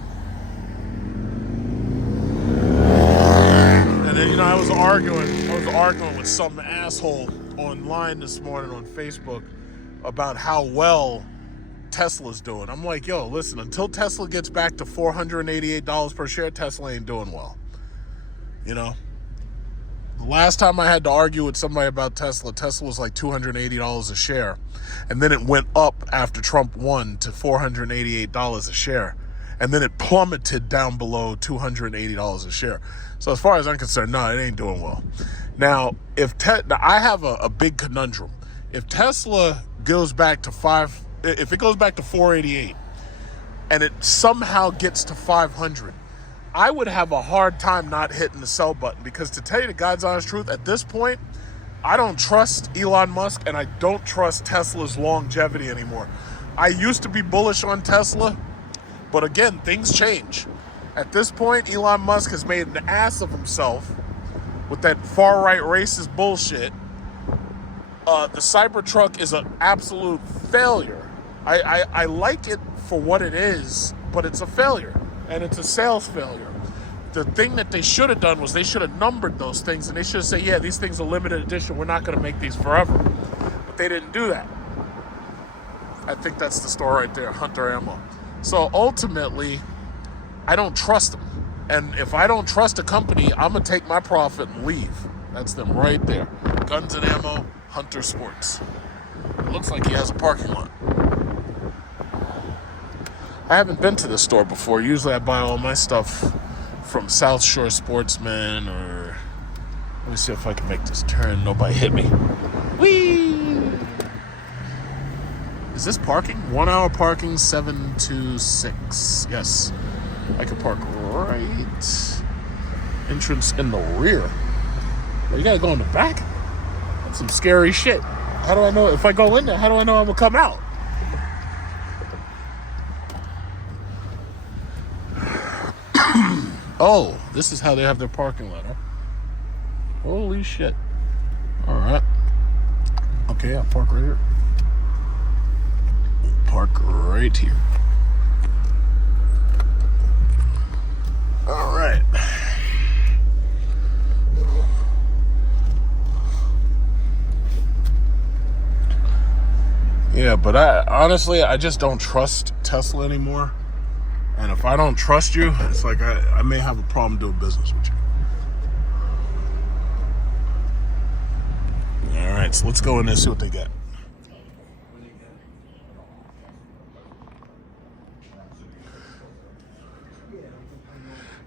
And then, you know, I was arguing with some asshole online this morning on Facebook about how well Tesla's doing. I'm like, yo, listen, until Tesla gets back to $488 per share, Tesla ain't doing well. You know? The last time I had to argue with somebody about Tesla was like $280 a share. And then it went up after Trump won to $488 a share. And then it plummeted down below $280 a share. So as far as I'm concerned, no, it ain't doing well. Now, now I have a big conundrum. If Tesla goes back to if it goes back to 488 and it somehow gets to 500, I would have a hard time not hitting the sell button, because to tell you the God's honest truth, at this point, I don't trust Elon Musk and I don't trust Tesla's longevity anymore. I used to be bullish on Tesla, but again, things change. At this point, Elon Musk has made an ass of himself with that far-right racist bullshit. The Cybertruck is an absolute failure. I like it for what it is, but it's a failure. And it's a sales failure. The thing that they should have done was they should have numbered those things, and they should have said, yeah, these things are limited edition. We're not going to make these forever. But they didn't do that. I think that's the store right there, Hunter Ammo. So ultimately, I don't trust them. And if I don't trust a company, I'm going to take my profit and leave. That's them right there. Guns and Ammo, Hunter Sports. It looks like he has a parking lot. I haven't been to this store before. Usually I buy all my stuff from South Shore Sportsman, or let me see if I can make this turn. Nobody hit me. Whee! Is this parking? 1 hour parking, 7 to 6. Yes. I can park right. Entrance in the rear. Well, you gotta go in the back? That's some scary shit. How do I know? If I go in there, how do I know I'm gonna come out? Oh, this is how they have their parking lot, huh? Holy shit. Alright. Okay, I'll park right here. Park right here. Alright. Yeah, but I just don't trust Tesla anymore. And if I don't trust you, it's like I may have a problem doing business with you. All right, so let's go in there and see what they got.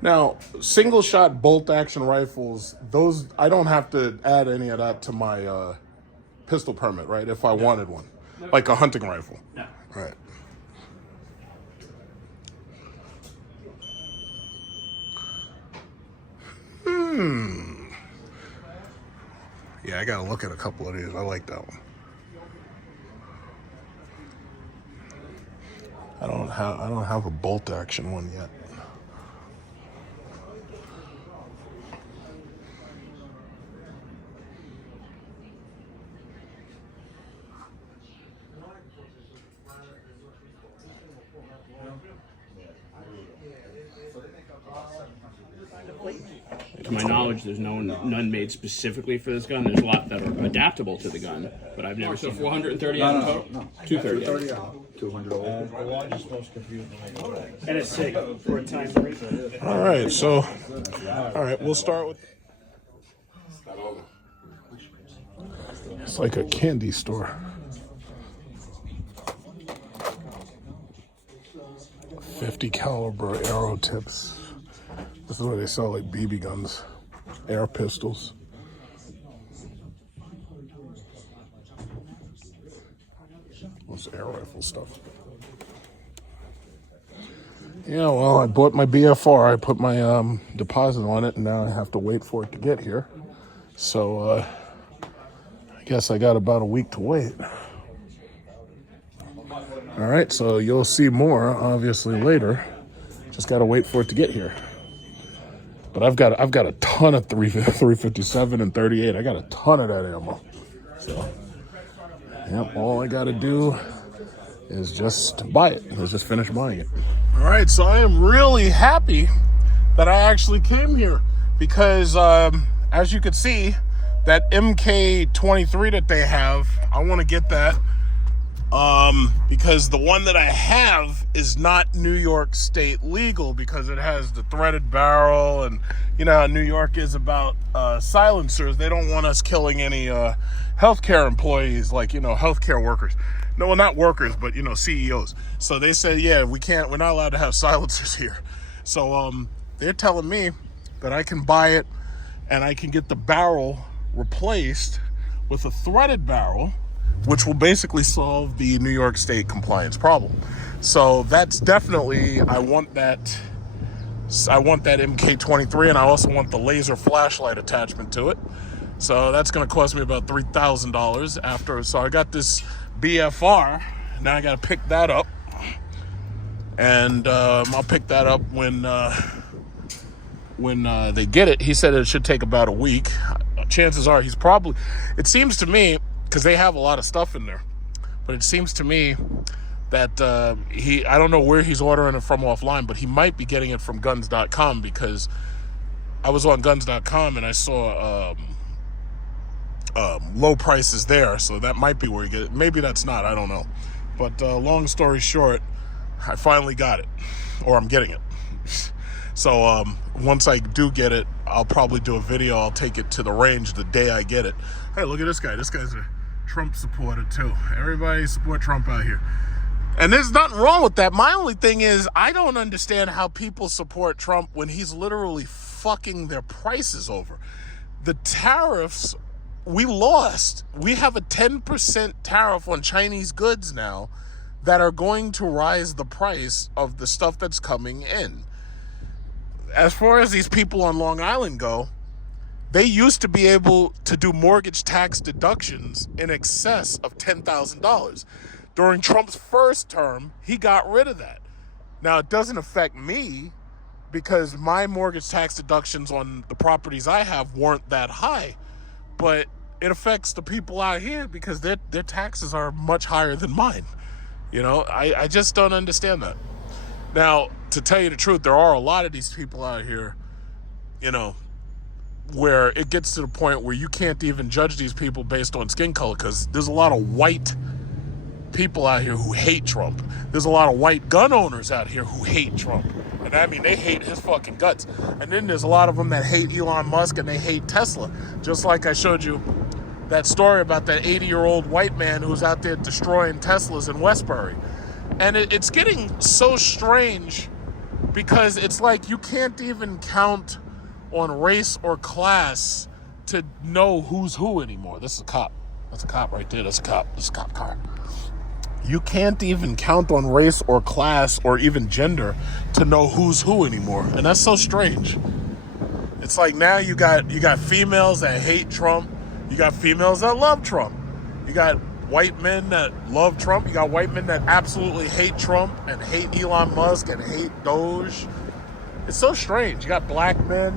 Now, single shot bolt action rifles, those, I don't have to add any of that to my pistol permit, right? If I wanted one, like a hunting rifle. No. Right. Yeah, I gotta look at a couple of these. I like that one. I don't have a bolt action one yet. to my knowledge, there's none made specifically for this gun. There's a lot that are adaptable to the gun, but I've never seen 430 out in total. No. 230. 200 over. And it's sick for a time. All right, so, all right, we'll start with. It's like a candy store. 50 caliber arrow tips. This is where they sell like BB guns, air pistols. Those air rifle stuff. Yeah, well, I bought my BFR. I put my deposit on it, and now I have to wait for it to get here. So I guess I got about a week to wait. All right, so you'll see more obviously later. Just got to wait for it to get here. But I've got a ton of 357 and 38. I got a ton of that ammo. So, yep, all I got to do is just buy it. Let's just finish buying it. All right, so I am really happy that I actually came here because, as you can see, that MK23 that they have, I want to get that because the one that I have is not New York State legal because it has the threaded barrel, and you know how New York is about silencers. They don't want us killing any healthcare employees, like, you know, healthcare workers. No, well, not workers, but, you know, CEOs. So they said, yeah, we're not allowed to have silencers here. So they're telling me that I can buy it and I can get the barrel replaced with a threaded barrel, which will basically solve the New York State compliance problem. So that's definitely, I want that MK23, and I also want the laser flashlight attachment to it. So that's going to cost me about $3,000 after. So I got this BFR. Now I got to pick that up, and I'll pick that up when they get it. He said it should take about a week. Chances are it seems to me, because they have a lot of stuff in there, but it seems to me that I don't know where he's ordering it from offline, but he might be getting it from guns.com, because I was on guns.com and I saw low prices there, so that might be where you get it. Maybe that's not, I don't know. But long story short, I finally got it, or I'm getting it. So once I do get it, I'll probably do a video. I'll take it to the range the day I get it. Hey, look at this guy. This guy's a Trump supporter too. Everybody support Trump out here. And there's nothing wrong with that. My only thing is, I don't understand how people support Trump when he's literally fucking their prices over. The tariffs, we lost. We have a 10% tariff on Chinese goods now that are going to rise the price of the stuff that's coming in. As far as these people on Long Island go, they used to be able to do mortgage tax deductions in excess of $10,000. During Trump's first term, he got rid of that. Now, it doesn't affect me because my mortgage tax deductions on the properties I have weren't that high, but it affects the people out here because their taxes are much higher than mine. You know, I just don't understand that. Now, to tell you the truth, there are a lot of these people out here, you know, where it gets to the point where you can't even judge these people based on skin color, because there's a lot of white people out here who hate Trump. There's a lot of white gun owners out here who hate Trump. And I mean, they hate his fucking guts. And then there's a lot of them that hate Elon Musk and they hate Tesla. Just like I showed you that story about that 80-year-old white man who's out there destroying Teslas in Westbury. And it's getting so strange because it's like you can't even count on race or class to know who's who anymore. This is a cop. That's a cop right there. That's a cop. This is a cop car. You can't even count on race or class or even gender to know who's who anymore. And that's so strange. It's like now you got females that hate Trump. You got females that love Trump. You got white men that love Trump. You got white men that absolutely hate Trump and hate Elon Musk and hate Doge. It's so strange. You got black men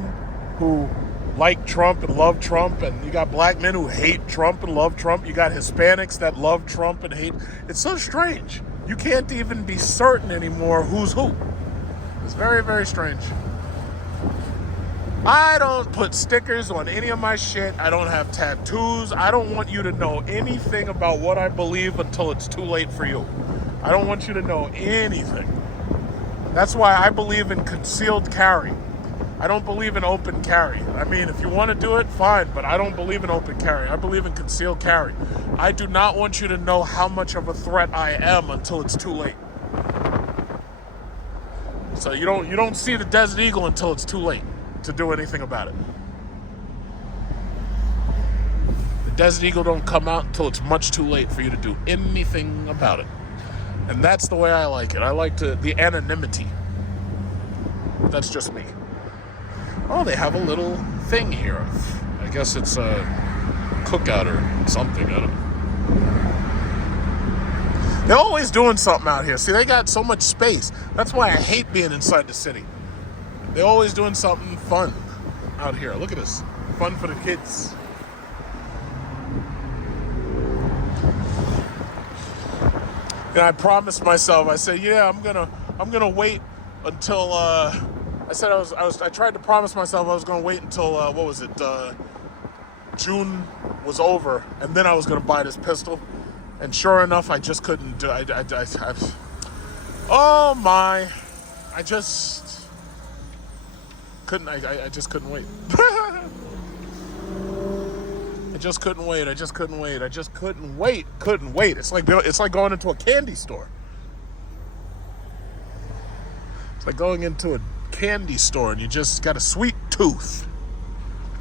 who like Trump and love Trump, and you got black men who hate Trump and love Trump. You got Hispanics that love Trump and hate. It's so strange. You can't even be certain anymore who's who. It's very, very strange. I don't put stickers on any of my shit. I don't have tattoos. I don't want you to know anything about what I believe until it's too late for you. I don't want you to know anything. That's why I believe in concealed carry. I don't believe in open carry. I mean, if you want to do it, fine, but I don't believe in open carry. I believe in concealed carry. I do not want you to know how much of a threat I am until it's too late. So you don't see the Desert Eagle until it's too late to do anything about it. The Desert Eagle don't come out until it's much too late for you to do anything about it. And that's the way I like it. I like the anonymity. That's just me. Oh, they have a little thing here. I guess it's a cookout or something. I don't know. They're always doing something out here. See, they got so much space. That's why I hate being inside the city. They're always doing something fun out here. Look at this. Fun for the kids. And I promised myself, I said, yeah, I'm gonna wait until I tried to promise myself I was gonna wait until June was over, and then I was gonna buy this pistol. And sure enough, I just couldn't do it. Oh my, I just couldn't wait. I just couldn't wait. Couldn't wait. It's like going into a candy store. It's like going into a candy store and you just got a sweet tooth.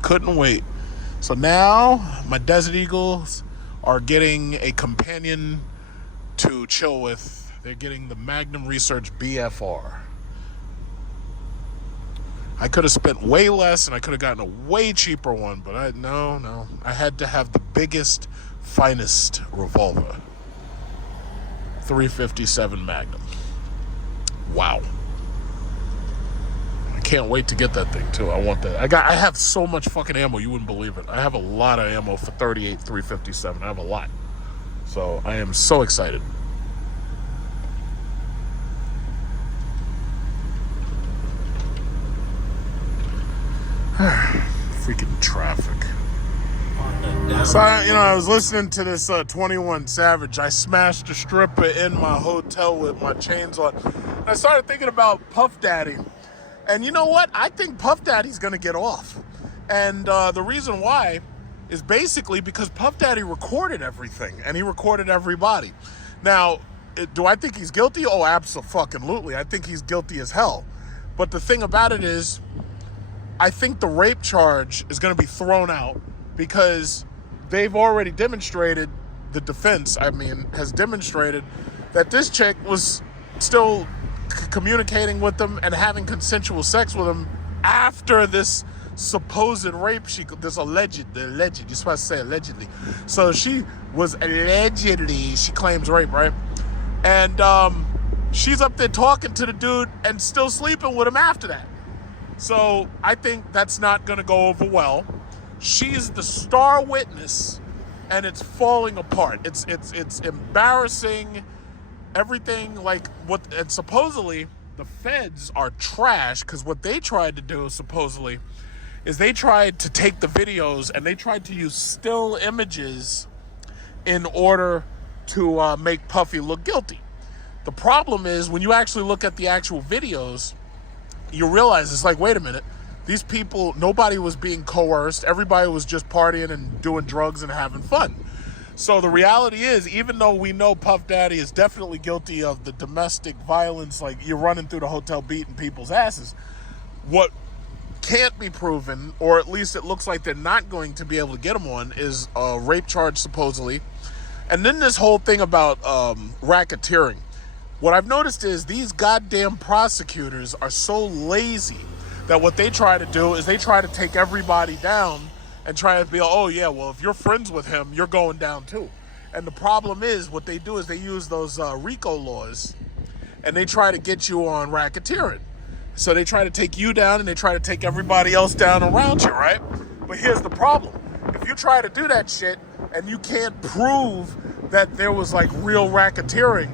Couldn't wait. So now my Desert Eagles are getting a companion to chill with. They're getting the Magnum Research BFR. I could have spent way less and I could have gotten a way cheaper one, but I had to have the biggest, finest revolver. 357 Magnum. Wow. I can't wait to get that thing too. I want that. I have so much fucking ammo, you wouldn't believe it. I have a lot of ammo for 38 357. I have a lot. So I am so excited. Freaking traffic. So, I was listening to this 21 Savage. I smashed a stripper in my hotel with my chains on. And I started thinking about Puff Daddy. And you know what? I think Puff Daddy's going to get off. And the reason why is basically because Puff Daddy recorded everything. And he recorded everybody. Now, do I think he's guilty? Oh, absolutely. I think he's guilty as hell. But the thing about it is, I think the rape charge is going to be thrown out because they've already demonstrated, the defense, has demonstrated that this chick was still communicating with them and having consensual sex with them after this supposed rape. This alleged, you're supposed to say allegedly. So she was allegedly, she claims rape, right? And she's up there talking to the dude and still sleeping with him after that. So I think that's not going to go over well. She's the star witness, and it's falling apart. It's embarrassing. Everything and supposedly the feds are trash because what they tried to do supposedly is they tried to take the videos and they tried to use still images in order to make Puffy look guilty. The problem is when you actually look at the actual videos, you realize it's like, wait a minute, these people, nobody was being coerced. Everybody was just partying and doing drugs and having fun. So the reality is, even though we know Puff Daddy is definitely guilty of the domestic violence, like you're running through the hotel beating people's asses, what can't be proven, or at least it looks like they're not going to be able to get him on, is a rape charge supposedly. And then this whole thing about racketeering. What I've noticed is these goddamn prosecutors are so lazy that what they try to do is they try to take everybody down and try to be like, oh yeah, well, if you're friends with him, you're going down too. And the problem is what they do is they use those RICO laws and they try to get you on racketeering. So they try to take you down and they try to take everybody else down around you, right? But here's the problem. If you try to do that shit and you can't prove that there was like real racketeering,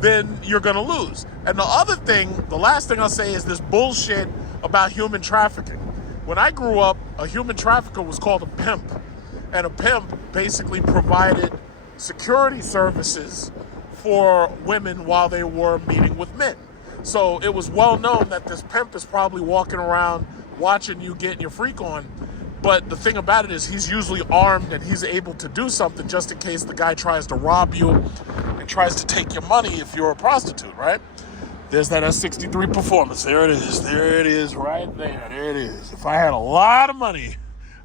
then you're going to lose. And the other thing, the last thing I'll say is this bullshit about human trafficking. When I grew up, a human trafficker was called a pimp. And a pimp basically provided security services for women while they were meeting with men. So it was well known that this pimp is probably walking around watching you getting your freak on. But the thing about it is he's usually armed and he's able to do something just in case the guy tries to rob you and tries to take your money if you're a prostitute, right? There's that S63 performance. There it is. There it is right there. There it is. If I had a lot of money,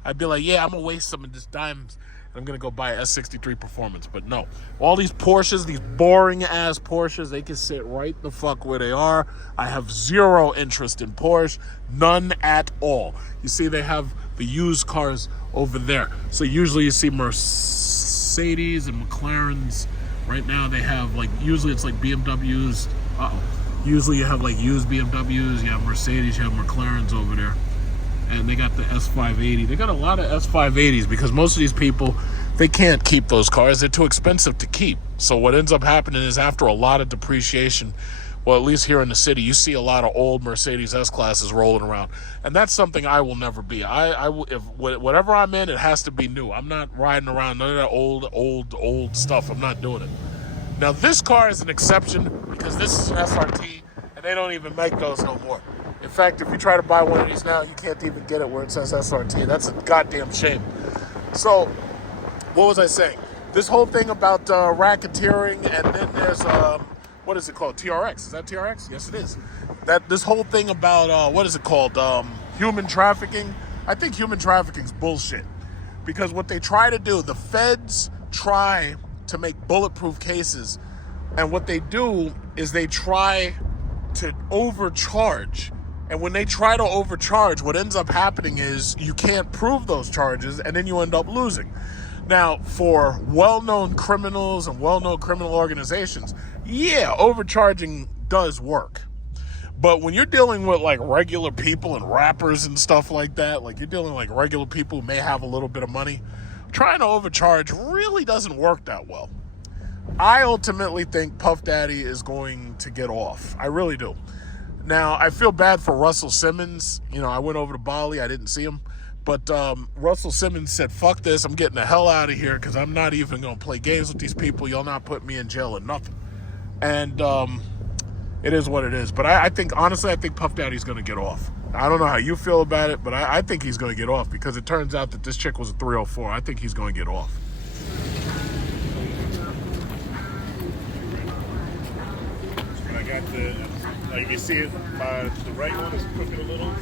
I'd be like, yeah, I'm going to waste some of this dimes and I'm going to go buy a S63 performance. But no. All these Porsches, these boring-ass Porsches, they can sit right the fuck where they are. I have zero interest in Porsche. None at all. You see, they have the used cars over there. So usually you see Mercedes and McLarens. Right now they have, like, usually it's like BMWs. Usually you have, like, used BMWs. You have Mercedes. You have McLarens over there. And they got the S580. They got a lot of S580s because most of these people, they can't keep those cars. They're too expensive to keep. So what ends up happening is after a lot of depreciation, well, at least here in the city, you see a lot of old Mercedes S-classes rolling around. And that's something I will never be. If whatever I'm in, it has to be new. I'm not riding around none of that old stuff. I'm not doing it. Now, this car is an exception because this is an SRT, and they don't even make those no more. In fact, if you try to buy one of these now, you can't even get it where it says SRT. That's a goddamn shame. So, what was I saying? This whole thing about racketeering, and then there's, what is it called? TRX. Is that TRX? Yes, it is. This whole thing about, what is it called? Human trafficking. I think human trafficking is bullshit. Because what they try to do, the feds try to make bulletproof cases. And what they do is they try to overcharge. And when they try to overcharge, what ends up happening is you can't prove those charges, and then you end up losing. Now, for well-known criminals and well-known criminal organizations, yeah, overcharging does work. But when you're dealing with, like, regular people and rappers and stuff like that, like, you're dealing with, like, regular people who may have a little bit of money, trying to overcharge really doesn't work that well. I ultimately think Puff Daddy is going to get off. I really do. Now, I feel bad for Russell Simmons. You know, I went over to Bali. I didn't see him. But Russell Simmons said, fuck this. I'm getting the hell out of here because I'm not even going to play games with these people. Y'all not put me in jail or nothing. And it is what it is. But I think, honestly, I think Puff Daddy's going to get off. I don't know how you feel about it, but I think he's going to get off because it turns out that this chick was a 304. I think he's going to get off. I got the... Like you see it, the right one is crooked a little.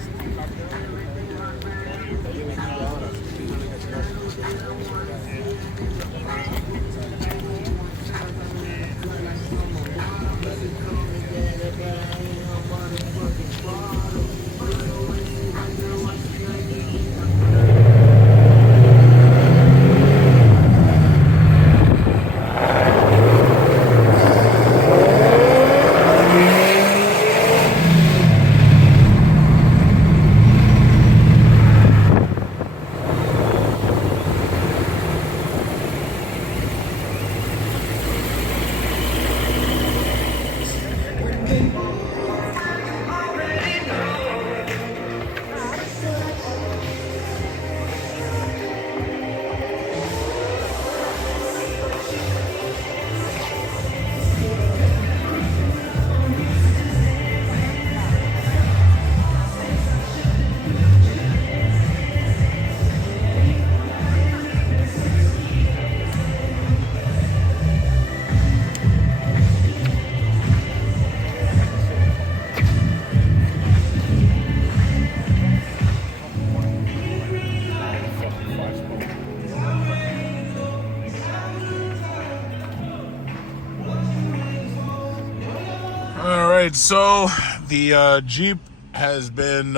right, so the Jeep has been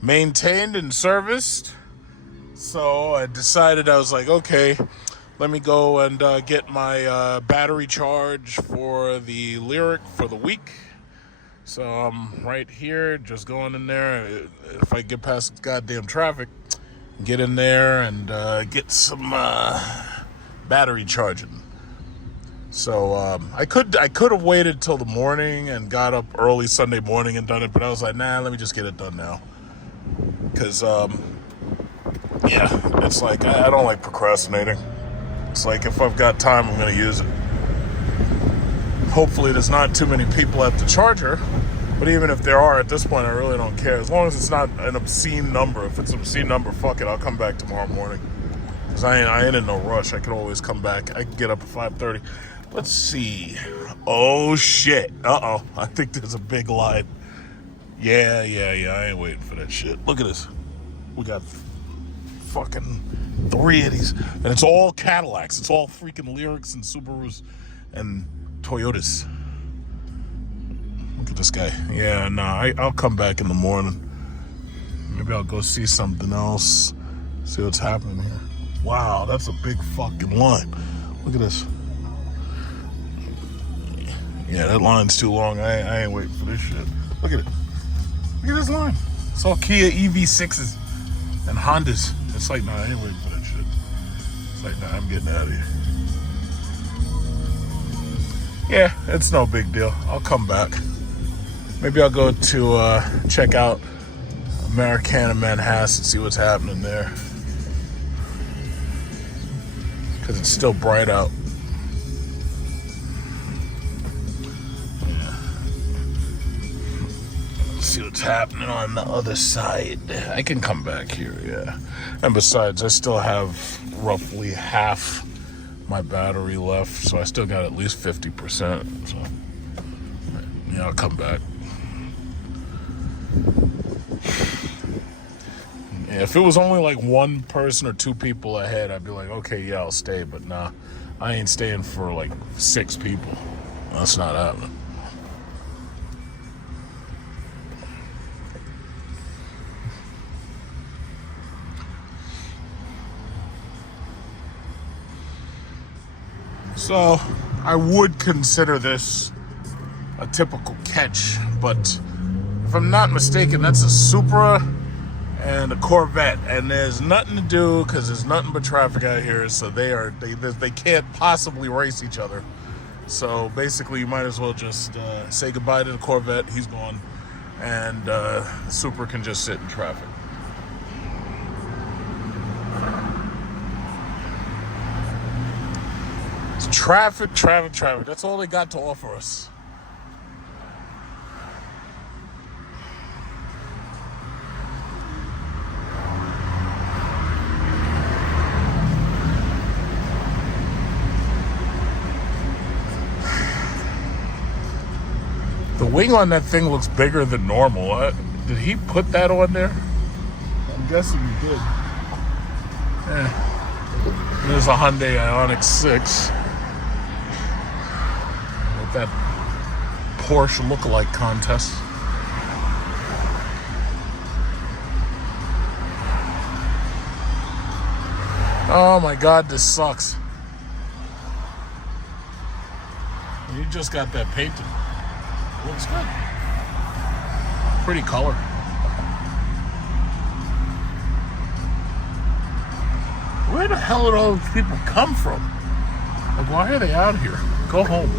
maintained and serviced. So I decided, I was like, okay, let me go and get my battery charge for the Lyric for the week. So I'm right here, just going in there. If I get past goddamn traffic, get in there and get some battery charging. So I could have waited till the morning and got up early Sunday morning and done it, but I was like, nah, let me just get it done now. because, yeah, it's like, I don't like procrastinating. It's like, if I've got time, I'm going to use it. Hopefully there's not too many people at the charger, but even if there are, at this point, I really don't care. As long as it's not an obscene number. If it's an obscene number, fuck it, I'll come back tomorrow morning. Because I ain't in no rush. I can always come back. I can get up at 5:30. Let's see. Oh, shit. Uh-oh. I think there's a big line. Yeah. I ain't waiting for that shit. Look at this. We got fucking 3 of these. And it's all Cadillacs. It's all freaking Lyrics and Subarus and Toyotas. Look at this guy. Yeah, nah, I'll come back in the morning. Maybe I'll go see something else. See what's happening here. Wow, that's a big fucking line. Look at this. Yeah, that line's too long. I ain't waiting for this shit. Look at it. Look at this line. It's all Kia EV6s and Hondas. It's like, nah, I ain't waiting for that shit. It's like, nah, I'm getting out of here. Yeah, it's no big deal. I'll come back. Maybe I'll go to check out Americana Manhasset, see what's happening there. Because it's still bright out. See what's happening on the other side. I can come back here, yeah. And besides, I still have roughly half my battery left, so I still got at least 50%. So, yeah, I'll come back. Yeah, if it was only like 1 person or 2 people ahead, I'd be like, okay, yeah, I'll stay. But nah, I ain't staying for like 6 people. That's not happening. So, I would consider this a typical catch, but if I'm not mistaken, that's a Supra and a Corvette, and there's nothing to do because there's nothing but traffic out here, so they can't possibly race each other. So basically, you might as well just say goodbye to the Corvette. He's gone, and the Supra can just sit in traffic. Traffic. That's all they got to offer us. The wing on that thing looks bigger than normal. Did he put that on there? I'm guessing he did. Yeah. There's a Hyundai Ioniq 6. That Porsche lookalike contest. Oh my God, this sucks. You just got that painted. Looks good. Pretty color. Where the hell did all these people come from? Like, why are they out here? Go home.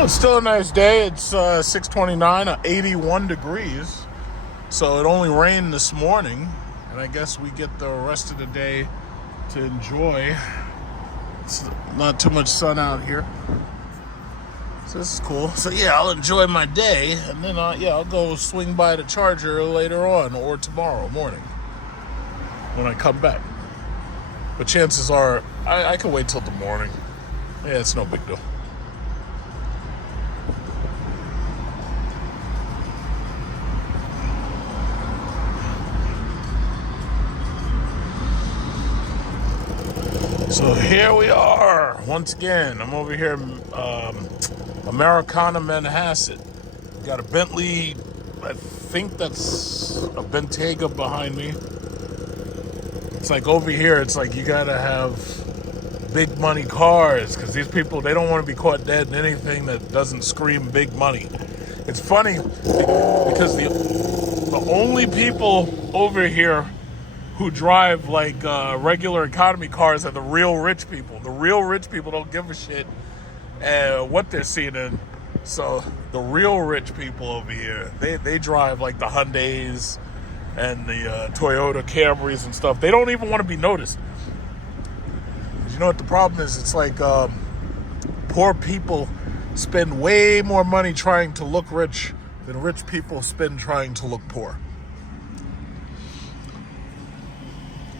It's still a nice day. It's 6:29, 81 degrees. So it only rained this morning, and I guess we get the rest of the day to enjoy. It's not too much sun out here, so this is cool. So yeah, I'll enjoy my day, and then I'll go swing by the charger later on or tomorrow morning when I come back. But chances are I can wait till the morning. Yeah, it's no big deal. So here we are once again. I'm over here, Americana Manhasset. Got a Bentley. I think that's a Bentayga behind me. It's like over here. It's like you gotta have big money cars because these people, they don't want to be caught dead in anything that doesn't scream big money. It's funny because the only people over here who drive like regular economy cars are the real rich people. The real rich people don't give a shit what they're seeing in. So the real rich people over here, they drive like the Hyundais and the Toyota Camrys and stuff. They don't even want to be noticed. You know what the problem is? It's like poor people spend way more money trying to look rich than rich people spend trying to look poor.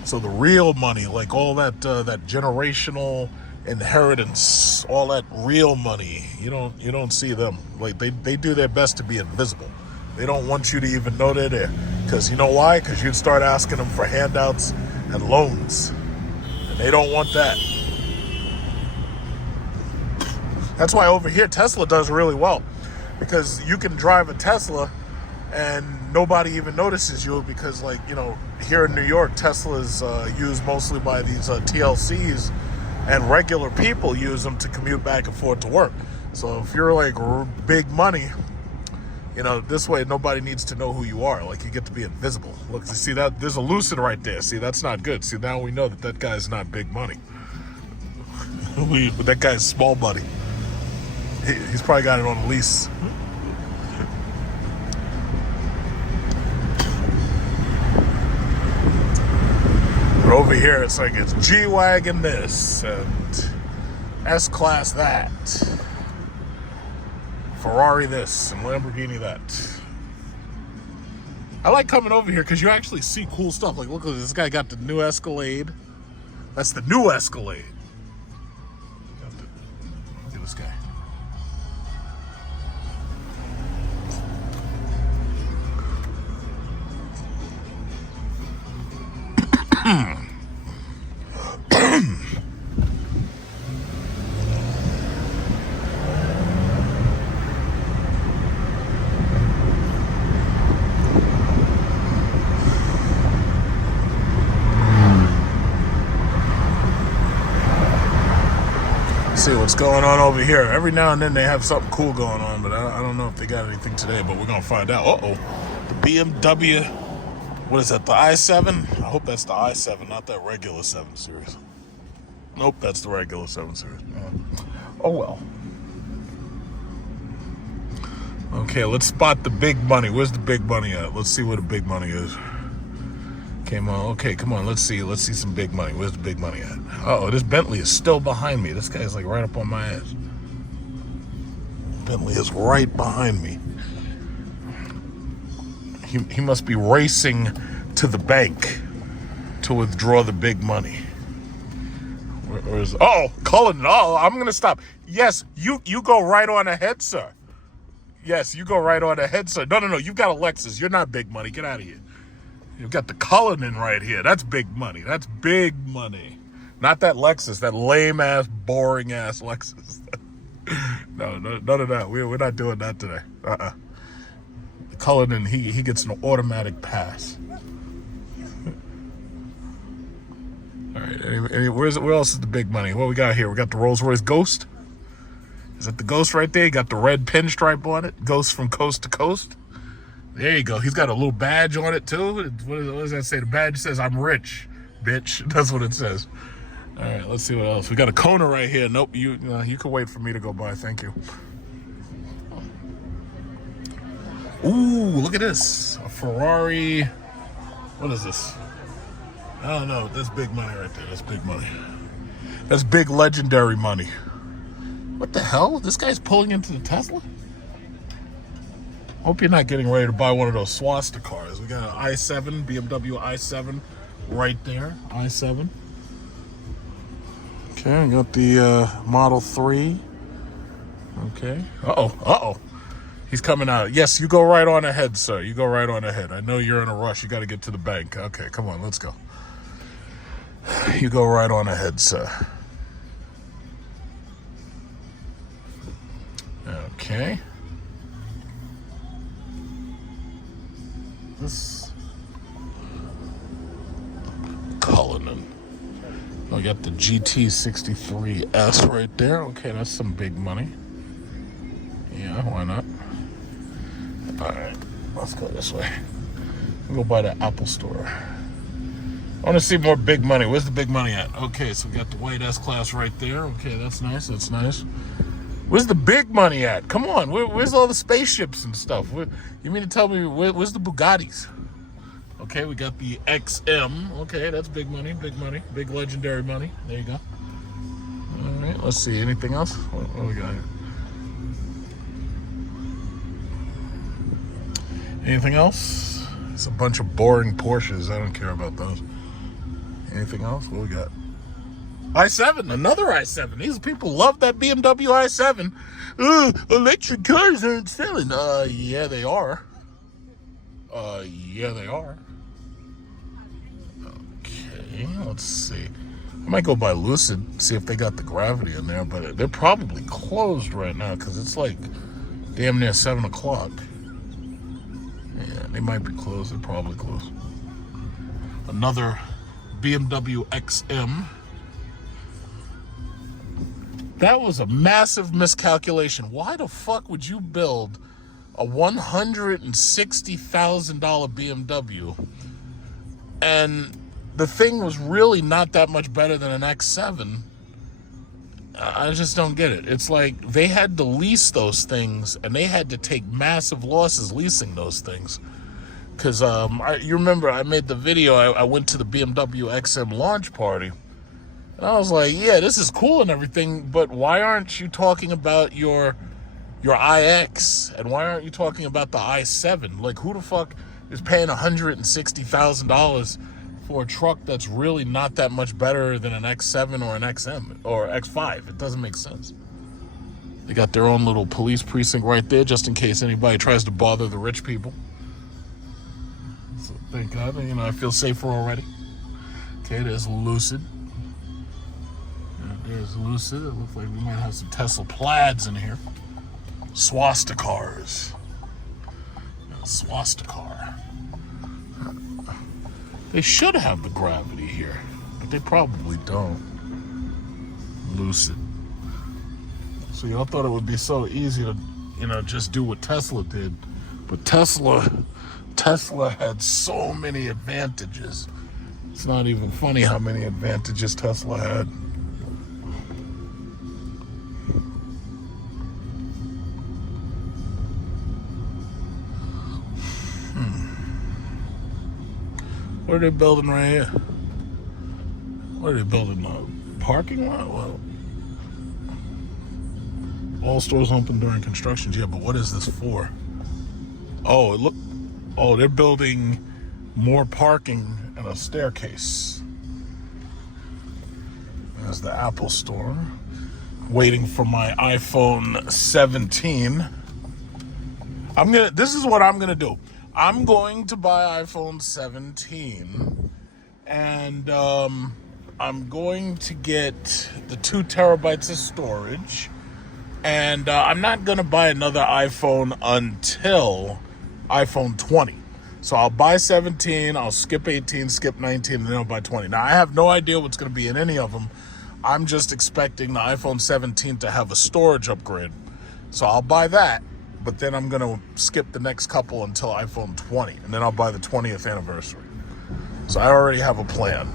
So the real money, like all that that generational inheritance, all that real money, you don't see them. Like they do their best to be invisible. They don't want you to even know they're there. Because you know why? Because you'd start asking them for handouts and loans. And they don't want that. That's why over here Tesla does really well. Because you can drive a Tesla and nobody even notices you because, like, you know, here in New York, Tesla's used mostly by these TLCs, and regular people use them to commute back and forth to work. So if you're like big money, you know, this way nobody needs to know who you are. Like, you get to be invisible. Look, you see that? There's a Lucid right there. See, that's not good. See, now we know that guy's not big money. That guy's small money. He's probably got it on a lease. But over here, it's like it's G-Wagon this and S-Class that. Ferrari this and Lamborghini that. I like coming over here because you actually see cool stuff. Like, look at this guy got the new Escalade. That's the new Escalade. Look at this guy. See what's going on over here. Every now and then they have something cool going on, but I don't know if they got anything today, but we're gonna find out. The BMW, what is that, the i7? I hope that's the i7, not that regular 7 Series. Nope, that's the regular 7 Series. Oh well. Okay, let's spot the big money. Where's the big money at? Let's see where the big money is. Came on. Okay, come on. Let's see some big money. Where's the big money at? Oh, this Bentley is still behind me. This guy's like right up on my ass. Bentley is right behind me. He must be racing to the bank to withdraw the big money. Where is? Oh, Cullen. Oh, I'm gonna stop. Yes, you go right on ahead, sir. Yes, you go right on ahead, sir. No. You've got a Lexus. You're not big money. Get out of here. You've got the Cullinan right here. That's big money. That's big money. Not that Lexus, that lame-ass, boring-ass Lexus. No, none of that. We're not doing that today. The Cullinan, he gets an automatic pass. All right, where else is the big money? What we got here? We got the Rolls-Royce Ghost. Is that the Ghost right there? You got the red pinstripe on it. Ghost from coast to coast. There you go. He's got a little badge on it, too. What does that say? The badge says, "I'm rich, bitch." That's what it says. All right, let's see what else. We got a Kona right here. Nope, you can wait for me to go by. Thank you. Ooh, look at this. A Ferrari. What is this? I don't know. That's big money right there. That's big money. That's big legendary money. What the hell? This guy's pulling into the Tesla? Hope you're not getting ready to buy one of those swastika cars. We got an i7, BMW i7 right there. i7. Okay, I got the Model 3. Okay. Uh-oh. He's coming out. Yes, you go right on ahead, sir. You go right on ahead. I know you're in a rush. You got to get to the bank. Okay, come on, let's go. You go right on ahead, sir. Okay. This Cullinan. We got the GT63S right there. Okay, that's some big money. Yeah, why not? Alright, let's go this way. We'll go by the Apple Store. I want to see more big money. Where's the big money at? Okay, so we got the white S-Class right there. Okay, that's nice. That's nice. Where's the big money at? Come on. Where's all the spaceships and stuff? You mean to tell me where's the Bugattis? Okay, we got the XM. Okay, that's big money. Big money. Big legendary money. There you go. All right, let's see. Anything else? What we got here? Anything else? It's a bunch of boring Porsches. I don't care about those. Anything else? What we got? i7, another i7. These people love that BMW i7. Electric cars aren't selling. Yeah, they are. Yeah, they are. Okay, let's see. I might go by Lucid, see if they got the Gravity in there, but they're probably closed right now because it's like damn near 7 o'clock. Yeah, they might be closed. They're probably closed. Another BMW XM. That was a massive miscalculation. Why the fuck would you build a $160,000 BMW and the thing was really not that much better than an X7? I just don't get it. It's like they had to lease those things and they had to take massive losses leasing those things. Because you remember I made the video, I went to the BMW XM launch party. And I was like, yeah, this is cool and everything, but why aren't you talking about your iX? And why aren't you talking about the i7? Like, who the fuck is paying $160,000 for a truck that's really not that much better than an X7 or an XM or X5? It doesn't make sense. They got their own little police precinct right there, just in case anybody tries to bother the rich people. So thank God, I feel safer already. Okay, there's Lucid. There's Lucid. It looks like we might have some Tesla Plaids in here. Swastikars. Swasticar. They should have the Gravity here, but they probably don't. Lucid. So y'all thought it would be so easy to, just do what Tesla did, but Tesla had so many advantages. It's not even funny how many advantages Tesla had. What are they building right here? What are they building? A parking lot? Well, all stores open during construction. Yeah, but what is this for? Oh, they're building more parking and a staircase. There's the Apple Store. Waiting for my iPhone 17. This is what I'm gonna do. I'm going to buy iPhone 17 and I'm going to get the 2 terabytes of storage, and I'm not going to buy another iPhone until iPhone 20. So I'll buy 17, I'll skip 18, skip 19, and then I'll buy 20. Now I have no idea what's going to be in any of them. I'm just expecting the iPhone 17 to have a storage upgrade. So I'll buy that. But then I'm going to skip the next couple until iPhone 20. And then I'll buy the 20th anniversary. So I already have a plan.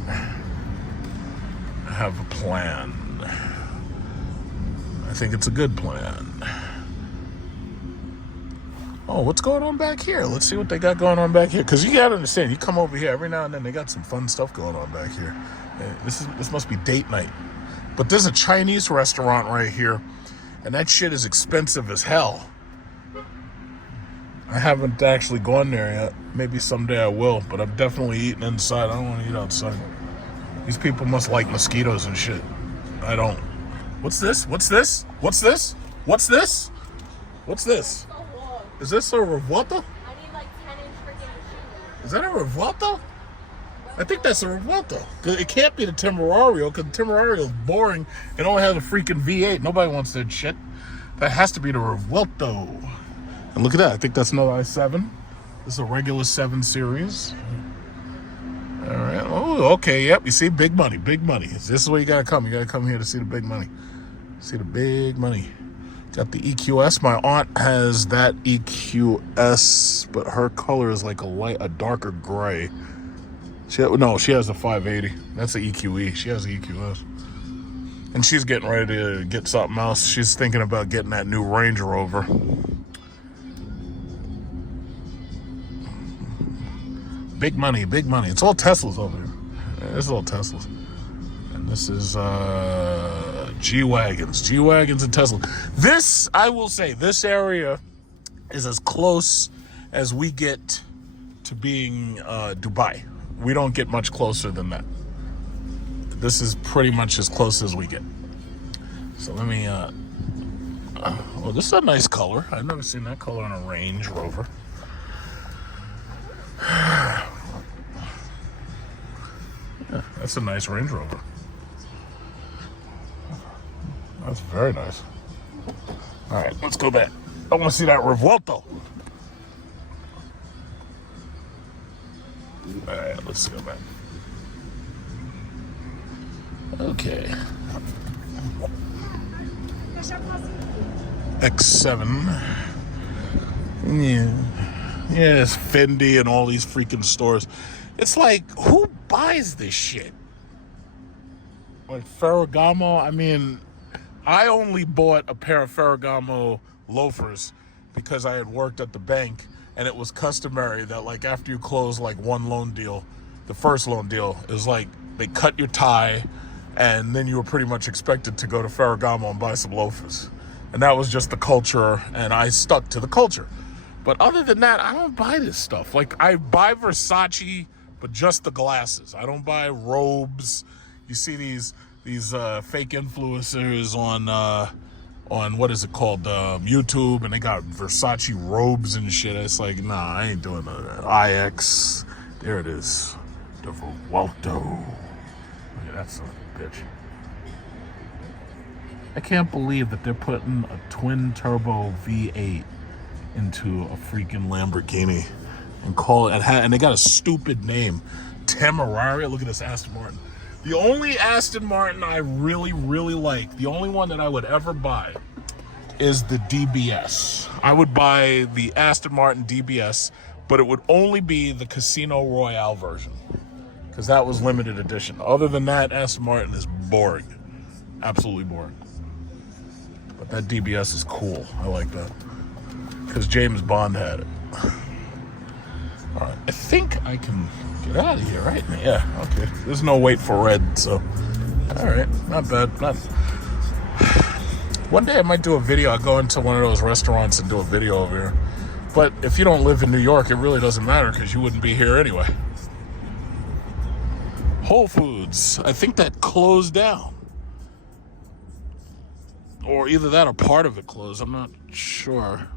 I think it's a good plan. Oh, what's going on back here? Let's see what they got going on back here. Because you got to understand, you come over here every now and then, they got some fun stuff going on back here. This must be date night. But there's a Chinese restaurant right here. And that shit is expensive as hell. I haven't actually gone there yet. Maybe someday I will, but I'm definitely eating inside. I don't want to eat outside. These people must like mosquitoes and shit. I don't. What's this? Is this a revuelto? I need like 10-inch freaking shoes. Is that a revuelto? I think that's a revuelto. It can't be the Temerario, because the Temerario is boring and only has a freaking V8. Nobody wants that shit. That has to be the Revuelto. And look at that. I think that's another i7. This is a regular 7 Series. All right. Oh, okay. Yep. You see, big money. Big money. This is where you got to come. You got to come here to see the big money. See the big money. Got the EQS. My aunt has that EQS, but her color is like a darker gray. She has the 580. That's the EQE. She has the EQS. And she's getting ready to get something else. She's thinking about getting that new Range Rover. Big money, big money. It's all Teslas over here. Yeah, it's all Teslas. And this is G-Wagons. G-Wagons and Tesla. This, I will say, this area is as close as we get to being Dubai. We don't get much closer than that. This is pretty much as close as we get. So let me, oh, this is a nice color. I've never seen that color on a Range Rover. Yeah, that's a nice Range Rover. That's very nice. All right, let's go back. I want to see that Revuelto. All right, let's go back. Okay. X7. Yeah, it's Fendi and all these freaking stores. It's like, who buys this shit? Like Ferragamo, I mean, I only bought a pair of Ferragamo loafers because I had worked at the bank, and it was customary that, like, after you close like one loan deal, the first loan deal is like they cut your tie, and then you were pretty much expected to go to Ferragamo and buy some loafers. And that was just the culture, and I stuck to the culture. But other than that, I don't buy this stuff. Like, I buy Versace, but just the glasses. I don't buy robes. You see these fake influencers on what is it called, YouTube, and they got Versace robes and shit. It's like, nah, I ain't doing none of that. IX, there it is, the Revuelto. Look at that son of a bitch. I can't believe that they're putting a twin turbo V8 into a freaking Lamborghini and call it, and they got a stupid name, Temeraria. Look at this Aston Martin. The only Aston Martin I really, really like, the only one that I would ever buy, is the DBS. I would buy the Aston Martin DBS, but it would only be the Casino Royale version, because that was limited edition. Other than that, Aston Martin is boring. Absolutely boring. But that DBS is cool. I like that, because James Bond had it. All right, I think I can get out of here, right? Yeah, okay. There's no wait for red, so. All right, not bad. One day I might do a video. I'll go into one of those restaurants and do a video over here. But if you don't live in New York, it really doesn't matter, because you wouldn't be here anyway. Whole Foods, I think that closed down. Or either that or part of it closed. I'm not sure.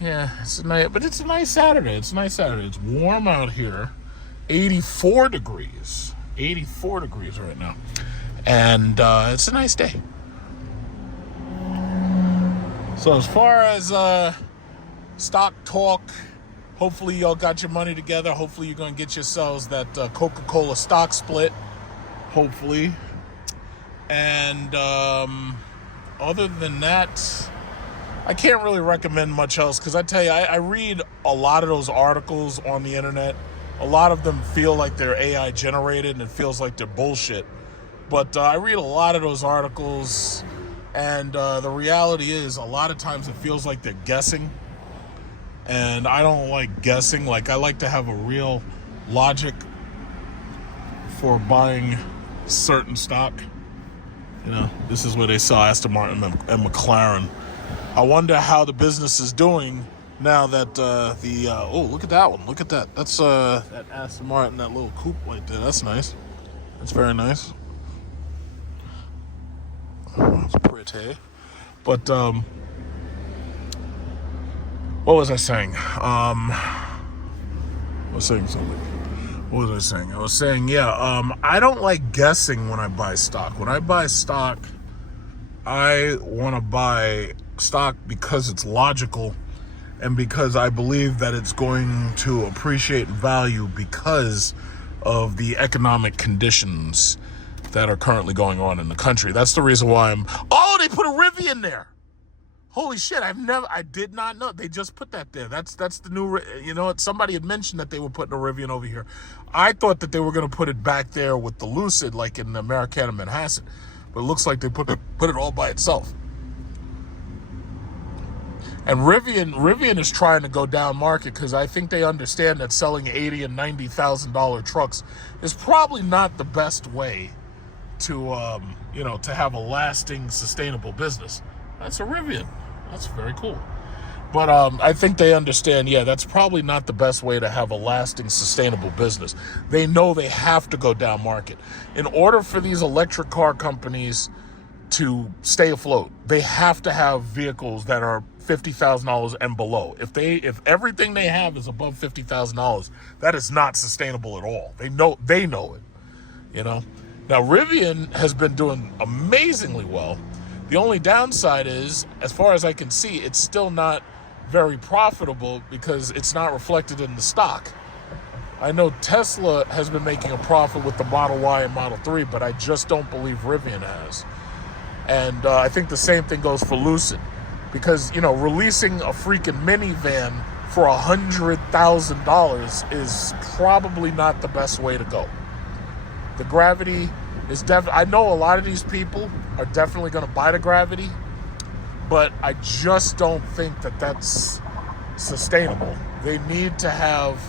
Yeah, it's a nice, but it's a nice Saturday. It's a nice Saturday. It's warm out here. 84 degrees. 84 degrees right now. And it's a nice day. So as far as stock talk, hopefully y'all got your money together. Hopefully you're going to get yourselves that Coca-Cola stock split. Hopefully. And other than that, I can't really recommend much else, because I tell you, I read a lot of those articles on the internet. A lot of them feel like they're AI generated, and it feels like they're bullshit. But I read a lot of those articles, and the reality is, a lot of times it feels like they're guessing. And I don't like guessing. Like, I like to have a real logic for buying certain stock. You know, this is where they saw Aston Martin and McLaren. I wonder how the business is doing now that oh, look at that one. Look at that. That's that Aston Martin, that little coupe right there. That's nice. That's very nice. It's pretty. But what was I saying? I was saying something. What was I saying? I was saying, I don't like guessing when I buy stock. When I buy stock, I want to buy stock because it's logical and because I believe that it's going to appreciate in value because of the economic conditions that are currently going on in the country. That's the reason why oh, they put a Rivian there. Holy shit, I did not know. They just put that there. That's the new, somebody had mentioned that they were putting a Rivian over here. I thought that they were going to put it back there with the Lucid, like in the Americana Manhasset. But it looks like they put it all by itself. And Rivian is trying to go down market because I think they understand that selling $80,000 and $90,000 trucks is probably not the best way to, to have a lasting, sustainable business. That's a Rivian. That's very cool. But I think they understand, that's probably not the best way to have a lasting, sustainable business. They know they have to go down market. In order for these electric car companies to stay afloat, they have to have vehicles that are $50,000 and below. If everything they have is above $50,000, that is not sustainable at all. They know it. Now Rivian has been doing amazingly well. The only downside is, as far as I can see, it's still not very profitable because it's not reflected in the stock. I know Tesla has been making a profit with the Model Y and Model 3, but I just don't believe Rivian has. And I think the same thing goes for Lucid. Because, releasing a freaking minivan for $100,000 is probably not the best way to go. The Gravity is definitely, I know a lot of these people are definitely going to buy the Gravity, but I just don't think that that's sustainable. They need to have,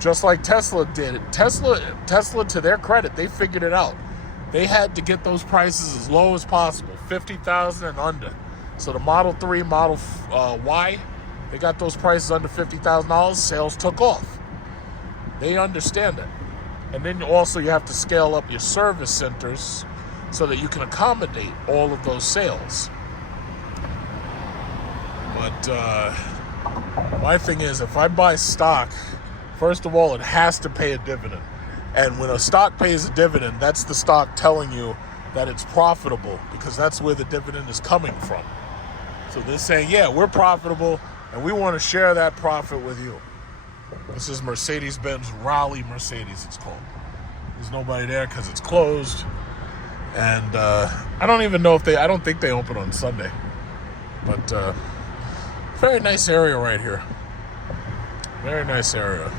just like Tesla did it. Tesla, to their credit, they figured it out. They had to get those prices as low as possible, $50,000 and under. So the Model 3, Model Y, they got those prices under $50,000. Sales took off. They understand it. And then also you have to scale up your service centers so that you can accommodate all of those sales. But my thing is, if I buy stock, first of all, it has to pay a dividend. And when a stock pays a dividend, that's the stock telling you that it's profitable because that's where the dividend is coming from. So they're saying, we're profitable and we want to share that profit with you. This is Mercedes-Benz Raleigh Mercedes, it's called. There's nobody there because it's closed. And I don't even know I don't think they open on Sunday. But very nice area right here. Very nice area.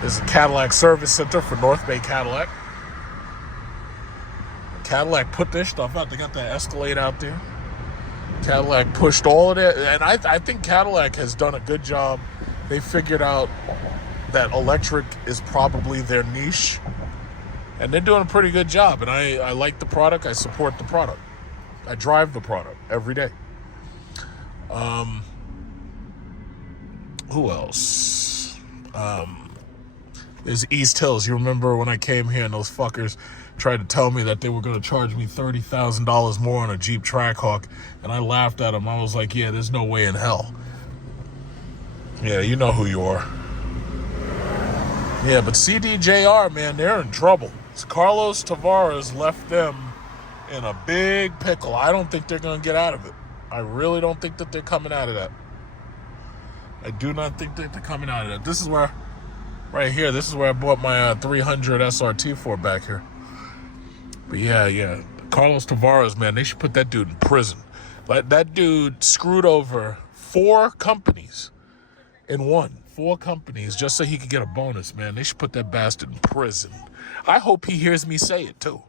There's a Cadillac service center for North Bay Cadillac. Cadillac put their stuff out. They got that Escalade out there. Cadillac pushed all of it. And I think Cadillac has done a good job. They figured out that electric is probably their niche. And they're doing a pretty good job. And I like the product. I support the product. I drive the product every day. Who else? There's East Hills. You remember when I came here and those fuckers tried to tell me that they were going to charge me $30,000 more on a Jeep Trackhawk, and I laughed at them. I was like, there's no way in hell. Yeah, you know who you are. Yeah, but CDJR, man, they're in trouble. Carlos Tavares left them in a big pickle. I don't think they're going to get out of it. I really don't think that they're coming out of that. I do not think that they're coming out of that. This is where, right here, this is where I bought my 300 SRT for back here. But yeah. Carlos Tavares, man, they should put that dude in prison. Like, that dude screwed over 4 companies in one. 4 companies just so he could get a bonus, man. They should put that bastard in prison. I hope he hears me say it, too.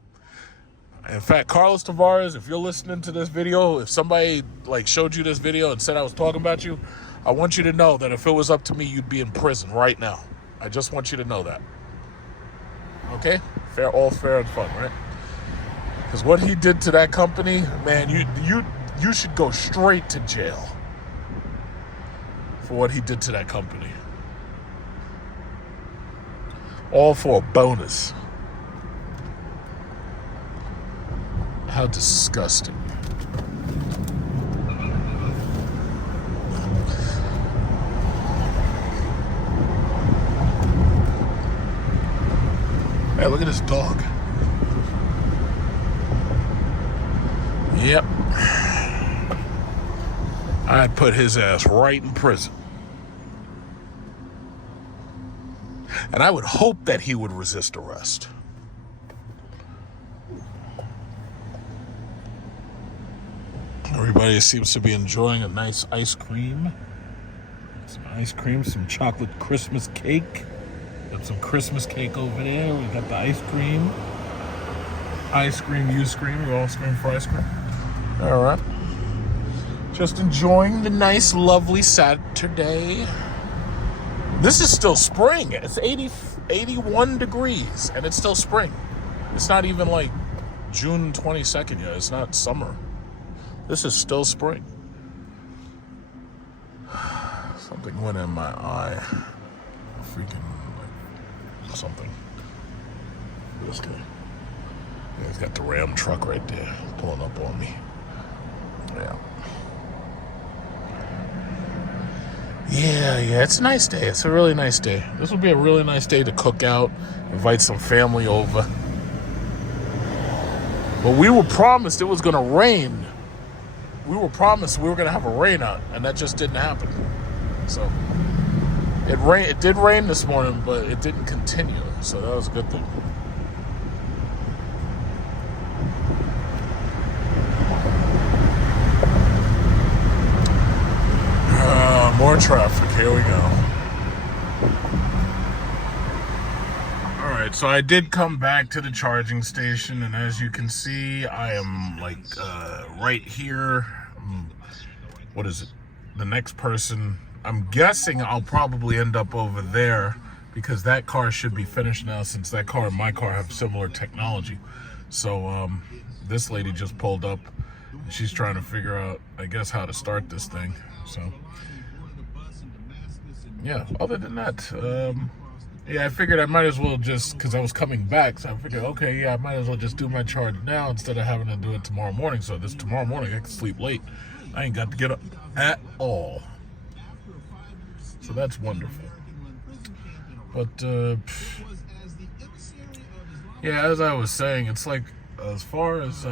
In fact, Carlos Tavares, if you're listening to this video, if somebody showed you this video and said I was talking about you, I want you to know that if it was up to me, you'd be in prison right now. I just want you to know that. Okay? All fair and fun, right? Because what he did to that company, man, you should go straight to jail for what he did to that company. All for a bonus. How disgusting. Hey, look at this dog. Yep. I'd put his ass right in prison. And I would hope that he would resist arrest. Everybody seems to be enjoying a nice ice cream. Some ice cream, some chocolate Christmas cake. Got some Christmas cake over there. We got the ice cream. Ice cream, you scream. We all scream for ice cream. All right. Just enjoying the nice, lovely Saturday. This is still spring. It's 81 degrees, and it's still spring. It's not even like June 22nd yet. It's not summer. This is still spring. Something went in my eye. Freaking, like, something. This guy. Yeah, he's got the Ram truck right there, pulling up on me. Yeah. Yeah, it's a nice day. It's a really nice day. This will be a really nice day to cook out, invite some family over. But we were promised it was going to rain. We were promised we were going to have a rain out, and that just didn't happen. So it did rain this morning, but it didn't continue. So that was a good thing. More traffic. Here we go. Alright, so I did come back to the charging station, and as you can see, I am like right here. What is it? The next person. I'm guessing I'll probably end up over there because that car should be finished now, since that car and my car have similar technology. So this lady just pulled up. She's trying to figure out, I guess, how to start this thing. So yeah, other than that, yeah, I figured I might as well just, because I was coming back, so I figured, okay, yeah, I might as well just do my charge now instead of having to do it tomorrow morning. So this tomorrow morning I can sleep late. I ain't got to get up at all. So that's wonderful. But, yeah, as I was saying, it's like, as far as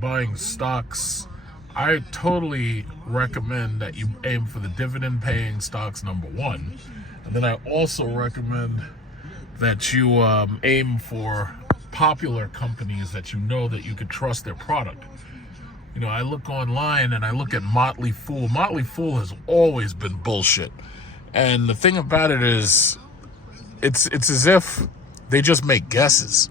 buying stocks, I totally recommend that you aim for the dividend-paying stocks, number one. And then I also recommend that you aim for popular companies that you know that you could trust their product. You know, I look online and I look at Motley Fool. Motley Fool has always been bullshit. And the thing about it is, it's as if they just make guesses.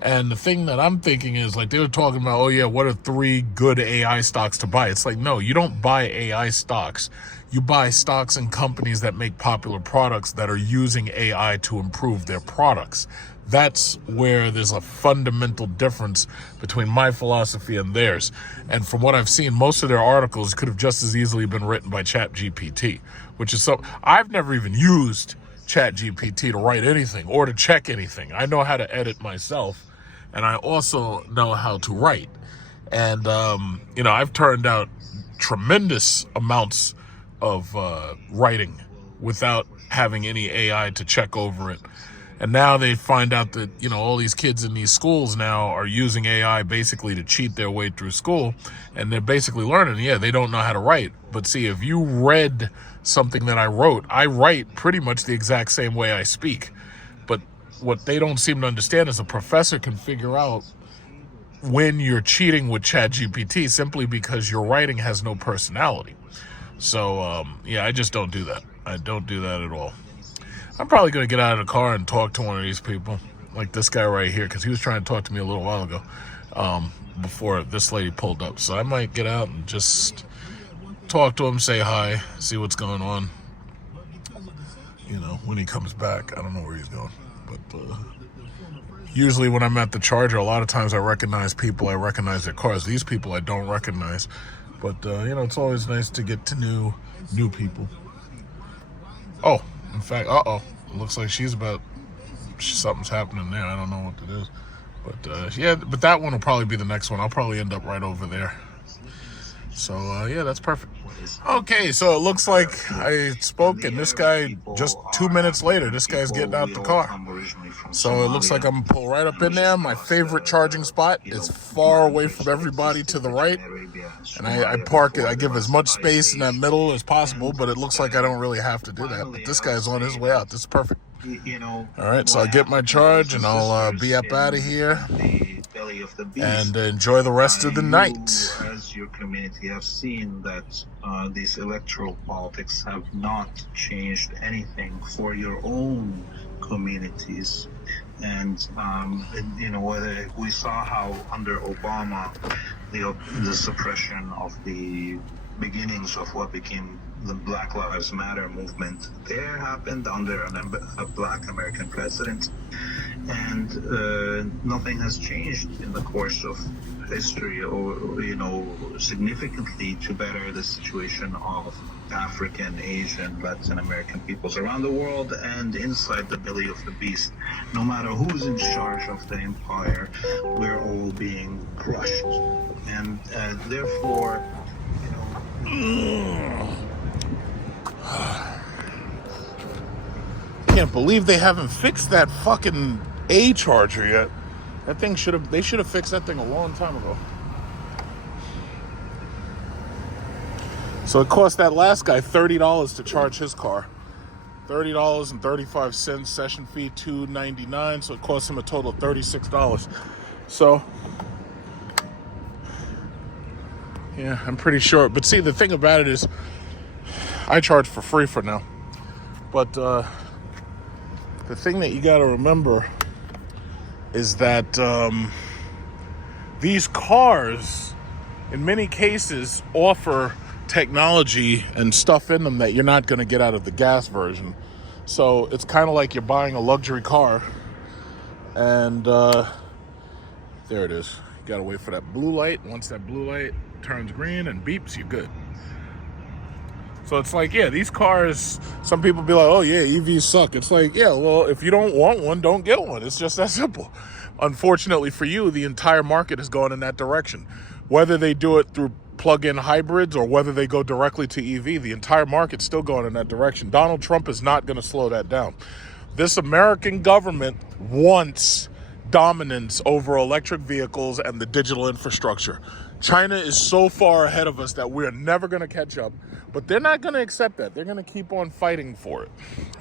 And the thing that I'm thinking is, like, they were talking about, oh yeah, what are 3 good AI stocks to buy? It's like, no, you don't buy AI stocks. You buy stocks and companies that make popular products that are using AI to improve their products. That's where there's a fundamental difference between my philosophy and theirs. And from what I've seen, most of their articles could have just as easily been written by ChatGPT, which is so, I've never even used ChatGPT to write anything or to check anything. I know how to edit myself. And I also know how to write. And, you know, I've turned out tremendous amounts of writing without having any AI to check over it. And now they find out that, you know, all these kids in these schools now are using AI basically to cheat their way through school. And they're basically learning, yeah, they don't know how to write. But see, if you read something that I write pretty much the exact same way I speak. But what they don't seem to understand is a professor can figure out when you're cheating with ChatGPT simply because your writing has no personality. So, yeah, I just don't do that. I don't do that at all. I'm probably going to get out of the car and talk to one of these people, like this guy right here, because he was trying to talk to me a little while ago before this lady pulled up. So I might get out and just talk to him, say hi, see what's going on. You know, when he comes back, I don't know where he's going. But usually when I'm at the charger, a lot of times I recognize people, I recognize their cars. These people I don't recognize. But, you know, it's always nice to get to know new people. Oh, in fact, it looks like something's happening there. I don't know what it is. But, yeah, but that one will probably be the next one. I'll probably end up right over there. So, yeah, that's perfect. Okay, so it looks like I spoke, and this guy, just 2 minutes later, this guy's getting out the car. So it looks like I'm going to pull right up in there. My favorite charging spot is far away from everybody to the right. And I park it. I give as much space in that middle as possible, but it looks like I don't really have to do that. But this guy's on his way out. This is perfect. All right, so I'll get my charge, and I'll be up out of here and enjoy the rest of the night. As your community have seen that these electoral politics have not changed anything for your own communities. And whether we saw how under Obama the suppression of the beginnings of what became the Black Lives Matter movement there happened under a Black American president, and nothing has changed in the course of history, or significantly to better the situation of African, Asian, Latin American peoples around the world and inside the belly of the beast. No matter who's in charge of the empire, we're all being crushed, and therefore, Can't believe they haven't fixed that fucking A charger yet. That thing they should have fixed that thing a long time ago. So it cost that last guy $30 to charge his car. $30.35, session fee $2.99, so it cost him a total of $36. So yeah, I'm pretty sure. But see, the thing about it is I charge for free for now. But the thing that you got to remember is that these cars, in many cases, offer technology and stuff in them that you're not going to get out of the gas version. So it's kind of like you're buying a luxury car. And there it is. You got to wait for that blue light. Once that blue light turns green and beeps, you're good. So it's like, yeah, these cars, some people be like, oh yeah, EVs suck. It's like, yeah, well, if you don't want one, don't get one. It's just that simple. Unfortunately for you, the entire market is going in that direction. Whether they do it through plug-in hybrids or whether they go directly to EV, the entire market's still going in that direction. Donald Trump is not going to slow that down. This American government wants dominance over electric vehicles and the digital infrastructure. China is so far ahead of us that we're never going to catch up, but they're not going to accept that. They're going to keep on fighting for it,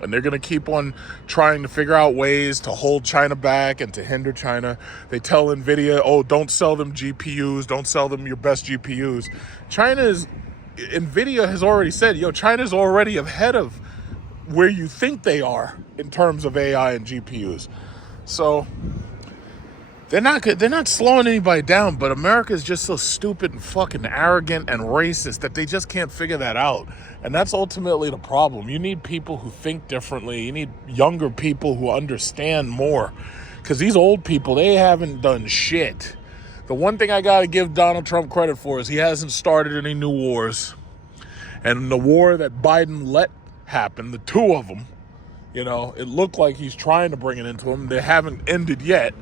and they're going to keep on trying to figure out ways to hold China back and to hinder China. They tell NVIDIA, oh, don't sell them GPUs, don't sell them your best GPUs. NVIDIA has already said, China's already ahead of where you think they are in terms of AI and GPUs. So they're not slowing anybody down, but America is just so stupid and fucking arrogant and racist that they just can't figure that out. And that's ultimately the problem. You need people who think differently. You need younger people who understand more. Because these old people, they haven't done shit. The one thing I got to give Donald Trump credit for is he hasn't started any new wars. And the war that Biden let happen, the two of them, it looked like he's trying to bring it into them. They haven't ended yet.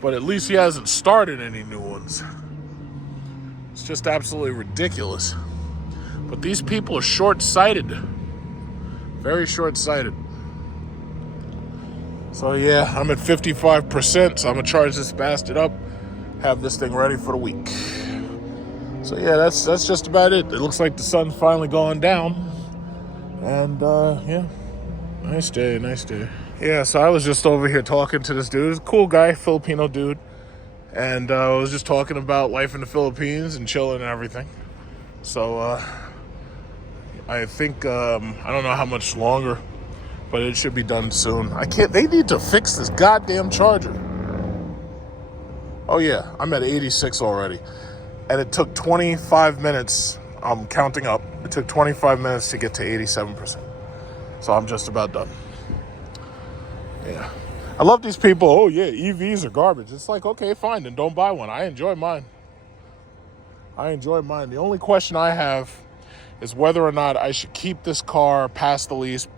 But at least he hasn't started any new ones. It's just absolutely ridiculous. But these people are short-sighted. Very short-sighted. So yeah, I'm at 55%, so I'm going to charge this bastard up, have this thing ready for the week. So yeah, that's just about it. It looks like the sun's finally going down. And yeah, nice day. Yeah, so I was just over here talking to this dude. He's a cool guy, Filipino dude. And I was just talking about life in the Philippines and chilling and everything. So I think, I don't know how much longer, but it should be done soon. They need to fix this goddamn charger. Oh yeah, I'm at 86 already. And it took 25 minutes, I'm counting up. It took 25 minutes to get to 87%. So I'm just about done. Yeah. I love these people. Oh, yeah, EVs are garbage. It's like, okay, fine, then don't buy one. I enjoy mine. The only question I have is whether or not I should keep this car past the lease.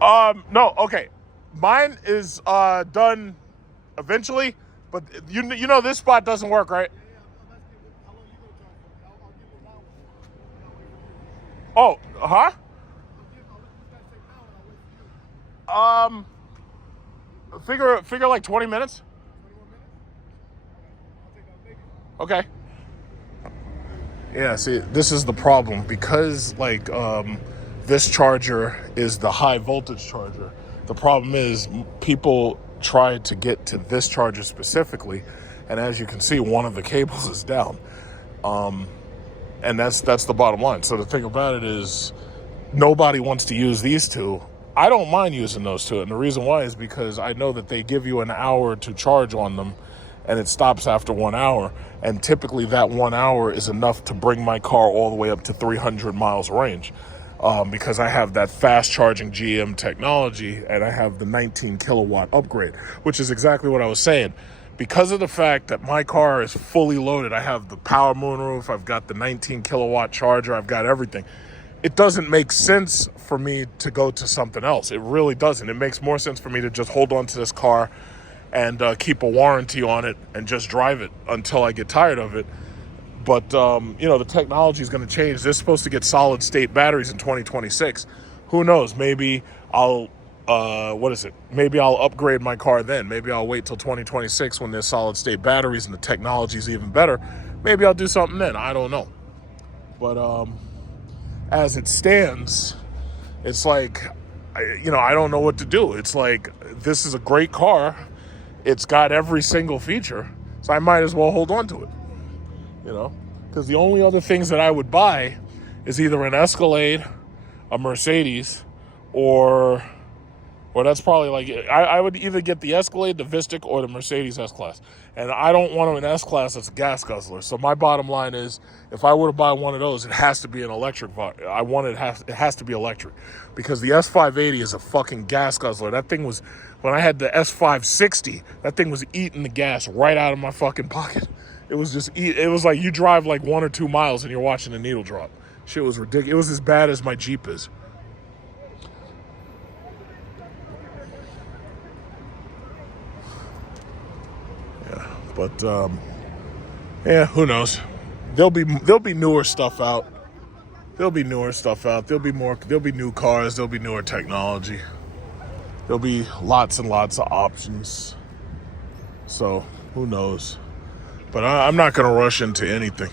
No, okay. Mine is done eventually, but you know this spot doesn't work, right? Oh, huh? Figure like 20 minutes. Okay. Yeah, see, this is the problem because like this charger is the high voltage charger. The problem is people try to get to this charger specifically, and as you can see, one of the cables is down. And that's the bottom line. So the thing about it is nobody wants to use these two. I don't mind using those two, and the reason why is because I know that they give you an hour to charge on them, and it stops after 1 hour, and typically that 1 hour is enough to bring my car all the way up to 300 miles range, because I have that fast charging GM technology, and I have the 19 kilowatt upgrade, which is exactly what I was saying. Because of the fact that my car is fully loaded, I have the power moonroof, I've got the 19 kilowatt charger, I've got everything. It doesn't make sense for me to go to something else. It really doesn't. It makes more sense for me to just hold on to this car and keep a warranty on it and just drive it until I get tired of it. But, the technology is going to change. They're supposed to get solid state batteries in 2026. Who knows? Maybe I'll, Maybe I'll upgrade my car then. Maybe I'll wait till 2026 when there's solid state batteries and the technology is even better. Maybe I'll do something then. I don't know. But, as it stands, it's like, I don't know what to do. It's like, this is a great car. It's got every single feature. So I might as well hold on to it, because the only other things that I would buy is either an Escalade, a Mercedes, or that's probably like, I would either get the Escalade, the Vistic, or the Mercedes S-Class. And I don't want an S-Class that's a gas guzzler. So my bottom line is, if I were to buy one of those, it has to be an electric. It has to be electric. Because the S580 is a fucking gas guzzler. That thing was, when I had the S560, that thing was eating the gas right out of my fucking pocket. It was just, it was like you drive like 1 or 2 miles and you're watching the needle drop. Shit was ridiculous. It was as bad as my Jeep is. But who knows? There'll be newer stuff out. There'll be new cars. There'll be newer technology. There'll be lots and lots of options. So who knows? But I'm not gonna rush into anything.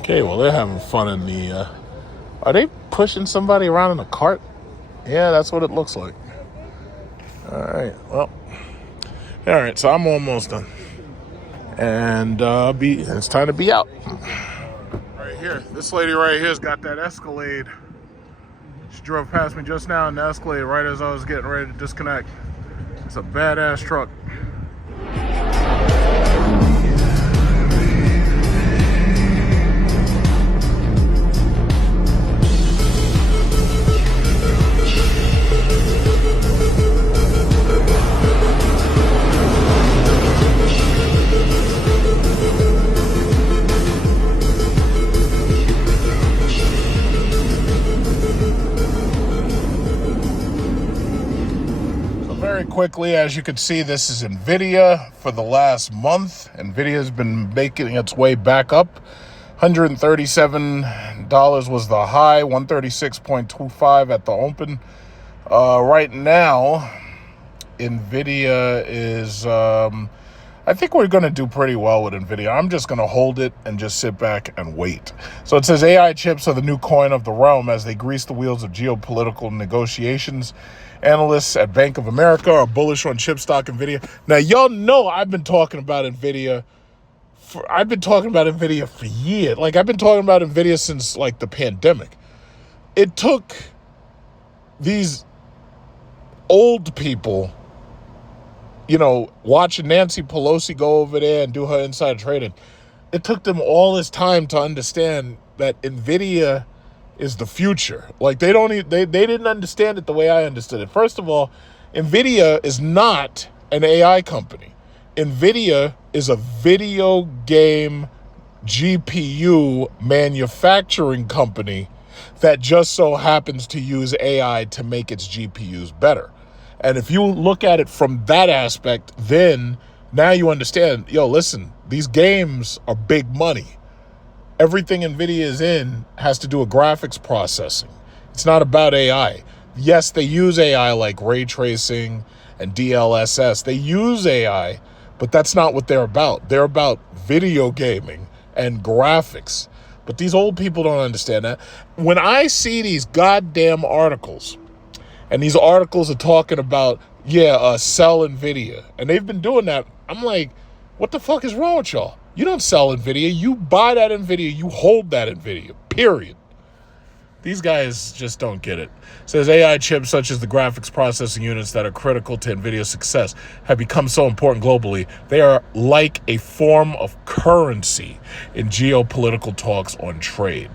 Okay, well, they're having fun in the. Are they pushing somebody around in a cart? Yeah, that's what it looks like. All right, well, all right, so I'm almost done. And it's time to be out. Right here, this lady right here's got that Escalade. She drove past me just now in the Escalade right as I was getting ready to disconnect. It's a badass truck. Quickly, as you can see, this is NVIDIA for the last month. NVIDIA has been making its way back up. $137 was the high, 136.25 at the open. Right now, NVIDIA is, I think we're going to do pretty well with NVIDIA. I'm just going to hold it and just sit back and wait. So it says AI chips are the new coin of the realm as they grease the wheels of geopolitical negotiations. Analysts at Bank of America are bullish on chip stock NVIDIA. Now, y'all know I've been talking about NVIDIA for years. Like, I've been talking about NVIDIA since, like, the pandemic. It took these old people, watching Nancy Pelosi go over there and do her insider trading. It took them all this time to understand that NVIDIA is the future. Like, they didn't understand it the way I understood it. First of all, NVIDIA is not an AI company. NVIDIA is a video game GPU manufacturing company that just so happens to use AI to make its GPUs better. And if you look at it from that aspect, then now you understand, listen, these games are big money. everything NVIDIA is in has to do with graphics processing. It's not about AI. Yes, they use AI like ray tracing and DLSS. They use AI, but that's not what they're about. They're about video gaming and graphics. But these old people don't understand that. When I see these goddamn articles, and these articles are talking about, sell NVIDIA, and they've been doing that, I'm like, what the fuck is wrong with y'all? You don't sell NVIDIA. You buy that NVIDIA. You hold that NVIDIA, period. These guys just don't get it. It says AI chips such as the graphics processing units that are critical to NVIDIA's success have become so important globally. They are like a form of currency in geopolitical talks on trade.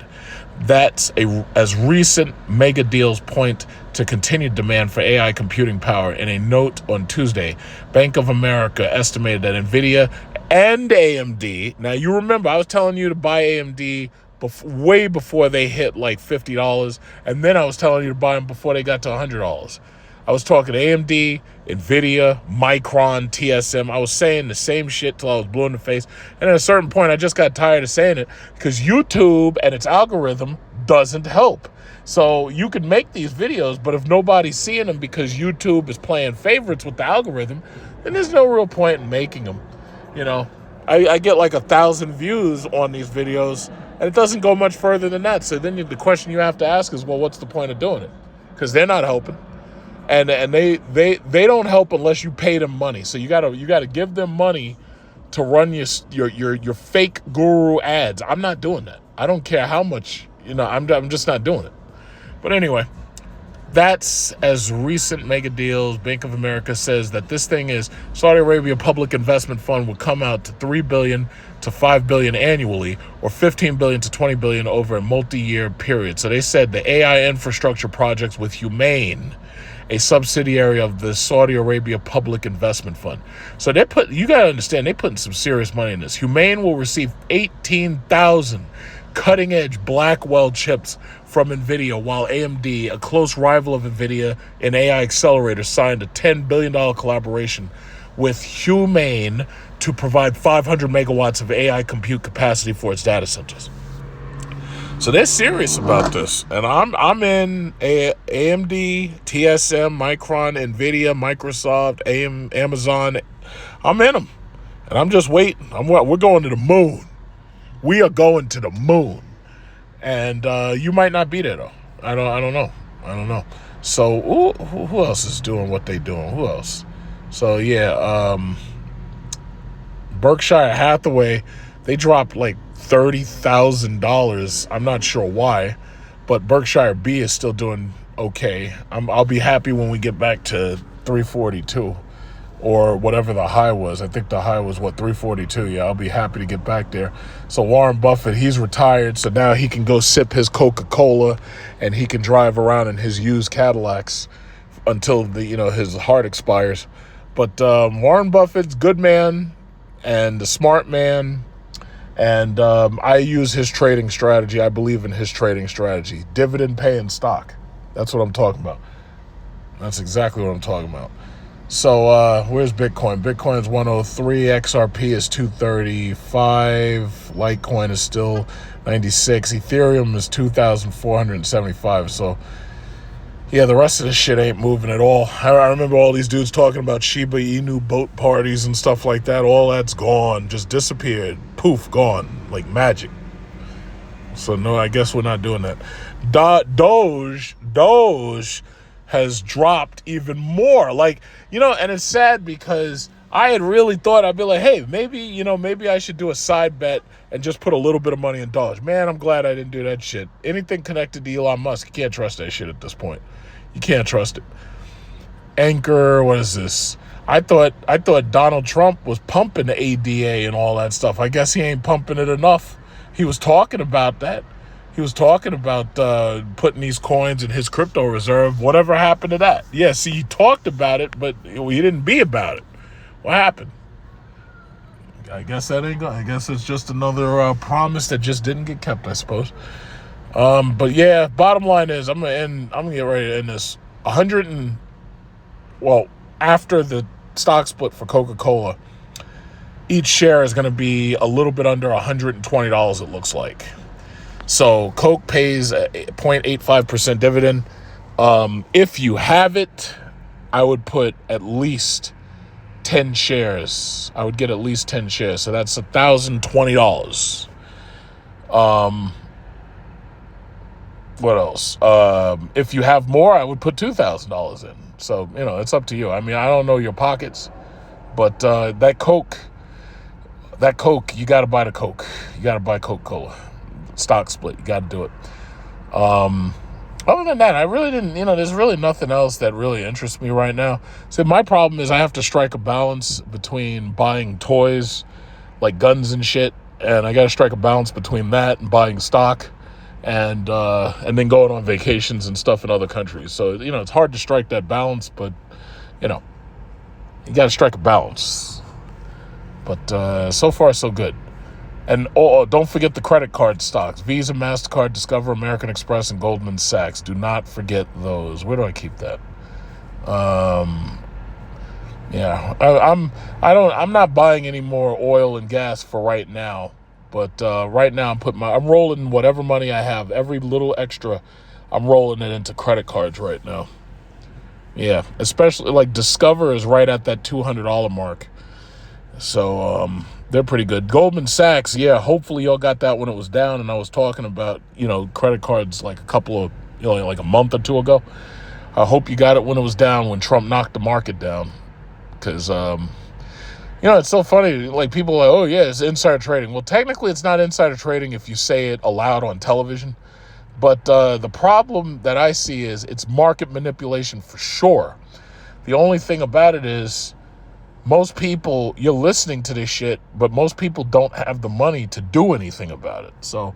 That's as recent mega deals point to continued demand for AI computing power. In a note on Tuesday, Bank of America estimated that NVIDIA and AMD, now you remember I was telling you to buy AMD way before they hit like $50, and then I was telling you to buy them before they got to $100. I was talking AMD, NVIDIA, Micron, TSM. I was saying the same shit till I was blue in the face. And at a certain point, I just got tired of saying it because YouTube and its algorithm doesn't help. So you can make these videos, but if nobody's seeing them because YouTube is playing favorites with the algorithm, then there's no real point in making them. You know, I get like 1,000 views on these videos, and it doesn't go much further than that. So then the question you have to ask is, well, what's the point of doing it? Because they're not helping. And they don't help unless you pay them money. So you gotta give them money to run your fake guru ads. I'm not doing that. I don't care how much, I'm just not doing it. But anyway, that's as recent mega deals. Bank of America says that this thing is Saudi Arabia Public Investment Fund will come out to $3 billion to $5 billion annually, or $15 billion to $20 billion over a multi-year period. So they said the AI infrastructure projects with Humane, a subsidiary of the Saudi Arabia Public Investment Fund. So you got to understand, they're putting some serious money in this. Humane will receive 18,000 cutting-edge Blackwell chips from NVIDIA, while AMD, a close rival of NVIDIA in AI accelerators, signed a $10 billion collaboration with Humane to provide 500 megawatts of AI compute capacity for its data centers. So they're serious about this, and I'm in AMD, TSM, Micron, NVIDIA, Microsoft, Amazon. I'm in them, and I'm just waiting. We're going to the moon. We are going to the moon, and you might not be there though. I don't know. So who else is doing what they doing? Who else? So Berkshire Hathaway, they dropped like $30,000. I'm not sure why, but Berkshire B is still doing okay. I'll be happy when we get back to 342 or whatever the high was. I think the high was 342. Yeah, I'll be happy to get back there. So Warren Buffett, he's retired, so now he can go sip his Coca-Cola and he can drive around in his used Cadillacs until his heart expires. But Warren Buffett's good man and a smart man. And I use his trading strategy. I believe in his trading strategy. Dividend paying stock. That's what I'm talking about. That's exactly what I'm talking about. So where's Bitcoin? Bitcoin's 103. XRP is 235. Litecoin is still 96. Ethereum is 2,475. So yeah, the rest of this shit ain't moving at all. I remember all these dudes talking about Shiba Inu boat parties and stuff like that. All that's gone, just disappeared. Poof, gone, like magic. So no, I guess we're not doing that. Doge has dropped even more. And it's sad because I had really thought I'd be like, hey, maybe I should do a side bet and just put a little bit of money in Doge. Man, I'm glad I didn't do that shit. Anything connected to Elon Musk, you can't trust that shit at this point. You can't trust it. Anchor, what is this? I thought Donald Trump was pumping the ADA and all that stuff. I guess he ain't pumping it enough. He was talking about that. He was talking about putting these coins in his crypto reserve. Whatever happened to that? Yeah, see, he talked about it, but he didn't be about it. What happened? I guess that ain't going. I guess it's just another promise that just didn't get kept, I suppose. But yeah, bottom line is I'm gonna get ready to end this. After the stock split for Coca-Cola, each share is going to be a little bit under $120, it looks like. So Coke pays a 0.85% dividend. If you have it, I would put at least 10 shares. I would get at least 10 shares. So that's $1,020. What else? If you have more, I would put $2,000 in. So, it's up to you. I mean, I don't know your pockets, but that Coke, you got to buy the Coke. You got to buy Coca-Cola. Stock split. You got to do it. Other than that, I really didn't, there's really nothing else that really interests me right now. So my problem is I have to strike a balance between buying toys, like guns and shit, and I got to strike a balance between that and buying stock, and then going on vacations and stuff in other countries. So, it's hard to strike that balance, but, you got to strike a balance. But so far, so good. And don't forget the credit card stocks. Visa, MasterCard, Discover, American Express, and Goldman Sachs. Do not forget those. Where do I keep that? Yeah. I'm not buying any more oil and gas for right now. But right now I'm rolling whatever money I have, every little extra, I'm rolling it into credit cards right now. Yeah. Especially like Discover is right at that $200 mark. So they're pretty good. Goldman Sachs, yeah, hopefully y'all got that when it was down, and I was talking about, credit cards like a couple of, like a month or two ago. I hope you got it when it was down, when Trump knocked the market down. Because, it's so funny. Like, people are like, oh, yeah, it's insider trading. Well, technically it's not insider trading if you say it aloud on television. But the problem that I see is it's market manipulation for sure. The only thing about it is, most people, you're listening to this shit, but most people don't have the money to do anything about it. So,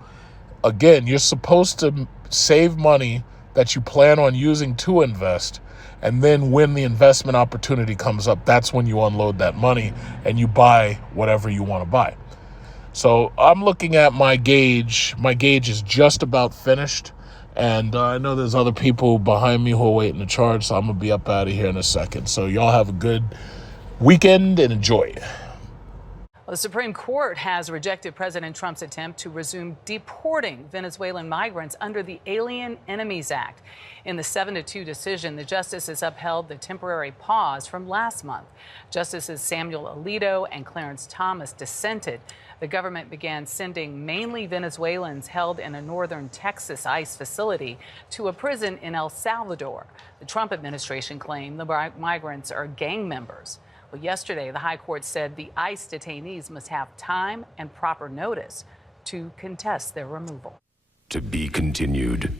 again, you're supposed to save money that you plan on using to invest, and then when the investment opportunity comes up, that's when you unload that money and you buy whatever you want to buy. So I'm looking at my gauge. My gauge is just about finished, and I know there's other people behind me who are waiting to charge, so I'm going to be up out of here in a second. So y'all have a good weekend and enjoy. The Supreme Court has rejected President Trump's attempt to resume deporting Venezuelan migrants under the Alien Enemies Act. In the 7-2 decision, the justices upheld the temporary pause from last month. Justices Samuel Alito and Clarence Thomas dissented. The government began sending mainly Venezuelans held in a northern Texas ICE facility to a prison in El Salvador. The Trump administration claimed the migrants are gang members. Well, yesterday, the High Court said the ICE detainees must have time and proper notice to contest their removal. To be continued.